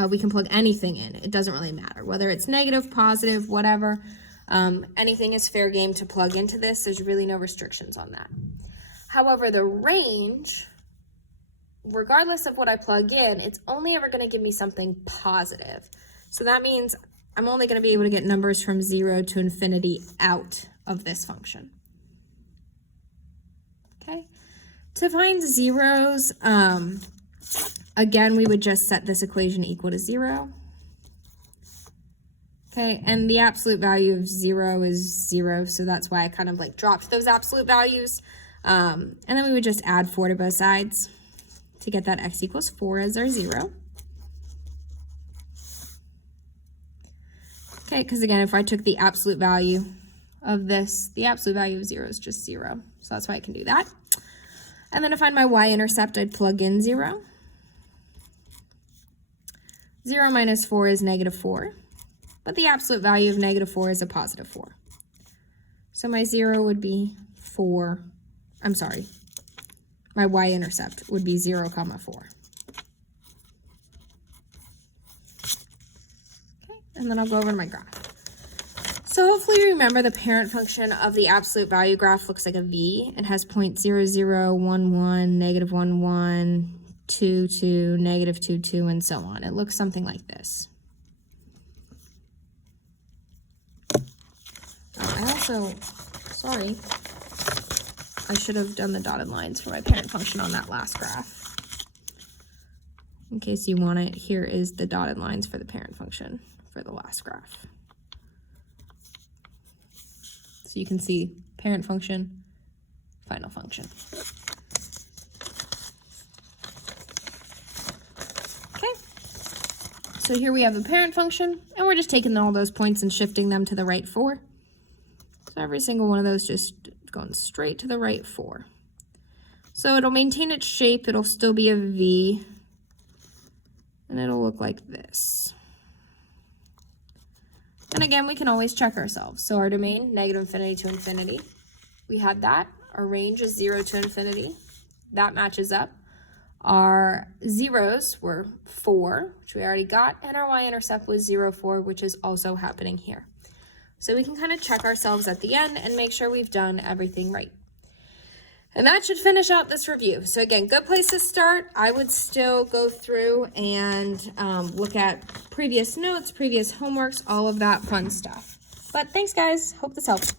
we can plug anything in. It doesn't really matter, whether it's negative, positive, whatever. Anything is fair game to plug into this. There's really no restrictions on that. However, the range, regardless of what I plug in, it's only ever going to give me something positive. So that means I'm only going to be able to get numbers from 0 to infinity out of this function. Okay. To find zeros, again, we would just set this equation equal to 0. Okay, and the absolute value of 0 is 0, so that's why I kind of like dropped those absolute values. And then we would just add 4 to both sides to get that x equals 4 as our 0. Okay, because again, if I took the absolute value of this, the absolute value of 0 is just 0. So that's why I can do that. And then to find my y-intercept, I'd plug in 0. 0 minus 4 is negative 4. But the absolute value of negative 4 is a positive 4. So my 0 would be 4. I'm sorry. My y-intercept would be 0, 4. Okay, and then I'll go over to my graph. So hopefully you remember the parent function of the absolute value graph looks like a V. It has 0.0011, negative 1, 1, 2, 2, negative 2, 2, and so on. It looks something like this. I also, sorry, I should have done the dotted lines for my parent function on that last graph. In case you want it, here is the dotted lines for the parent function for the last graph. So you can see parent function, final function. Okay, so here we have the parent function, and we're just taking all those points and shifting them to the right 4. So every single one of those just going straight to the right 4. So it'll maintain its shape, it'll still be a V, and it'll look like this. And again, we can always check ourselves. So our domain, negative infinity to infinity, we had that. Our range is 0 to infinity. That matches up. Our zeros were 4, which we already got, and our y-intercept was 0, 4, which is also happening here. So we can kind of check ourselves at the end and make sure we've done everything right. And that should finish out this review. So again, good place to start. I would still go through and look at previous notes, previous homeworks, all of that fun stuff. But thanks, guys. Hope this helped.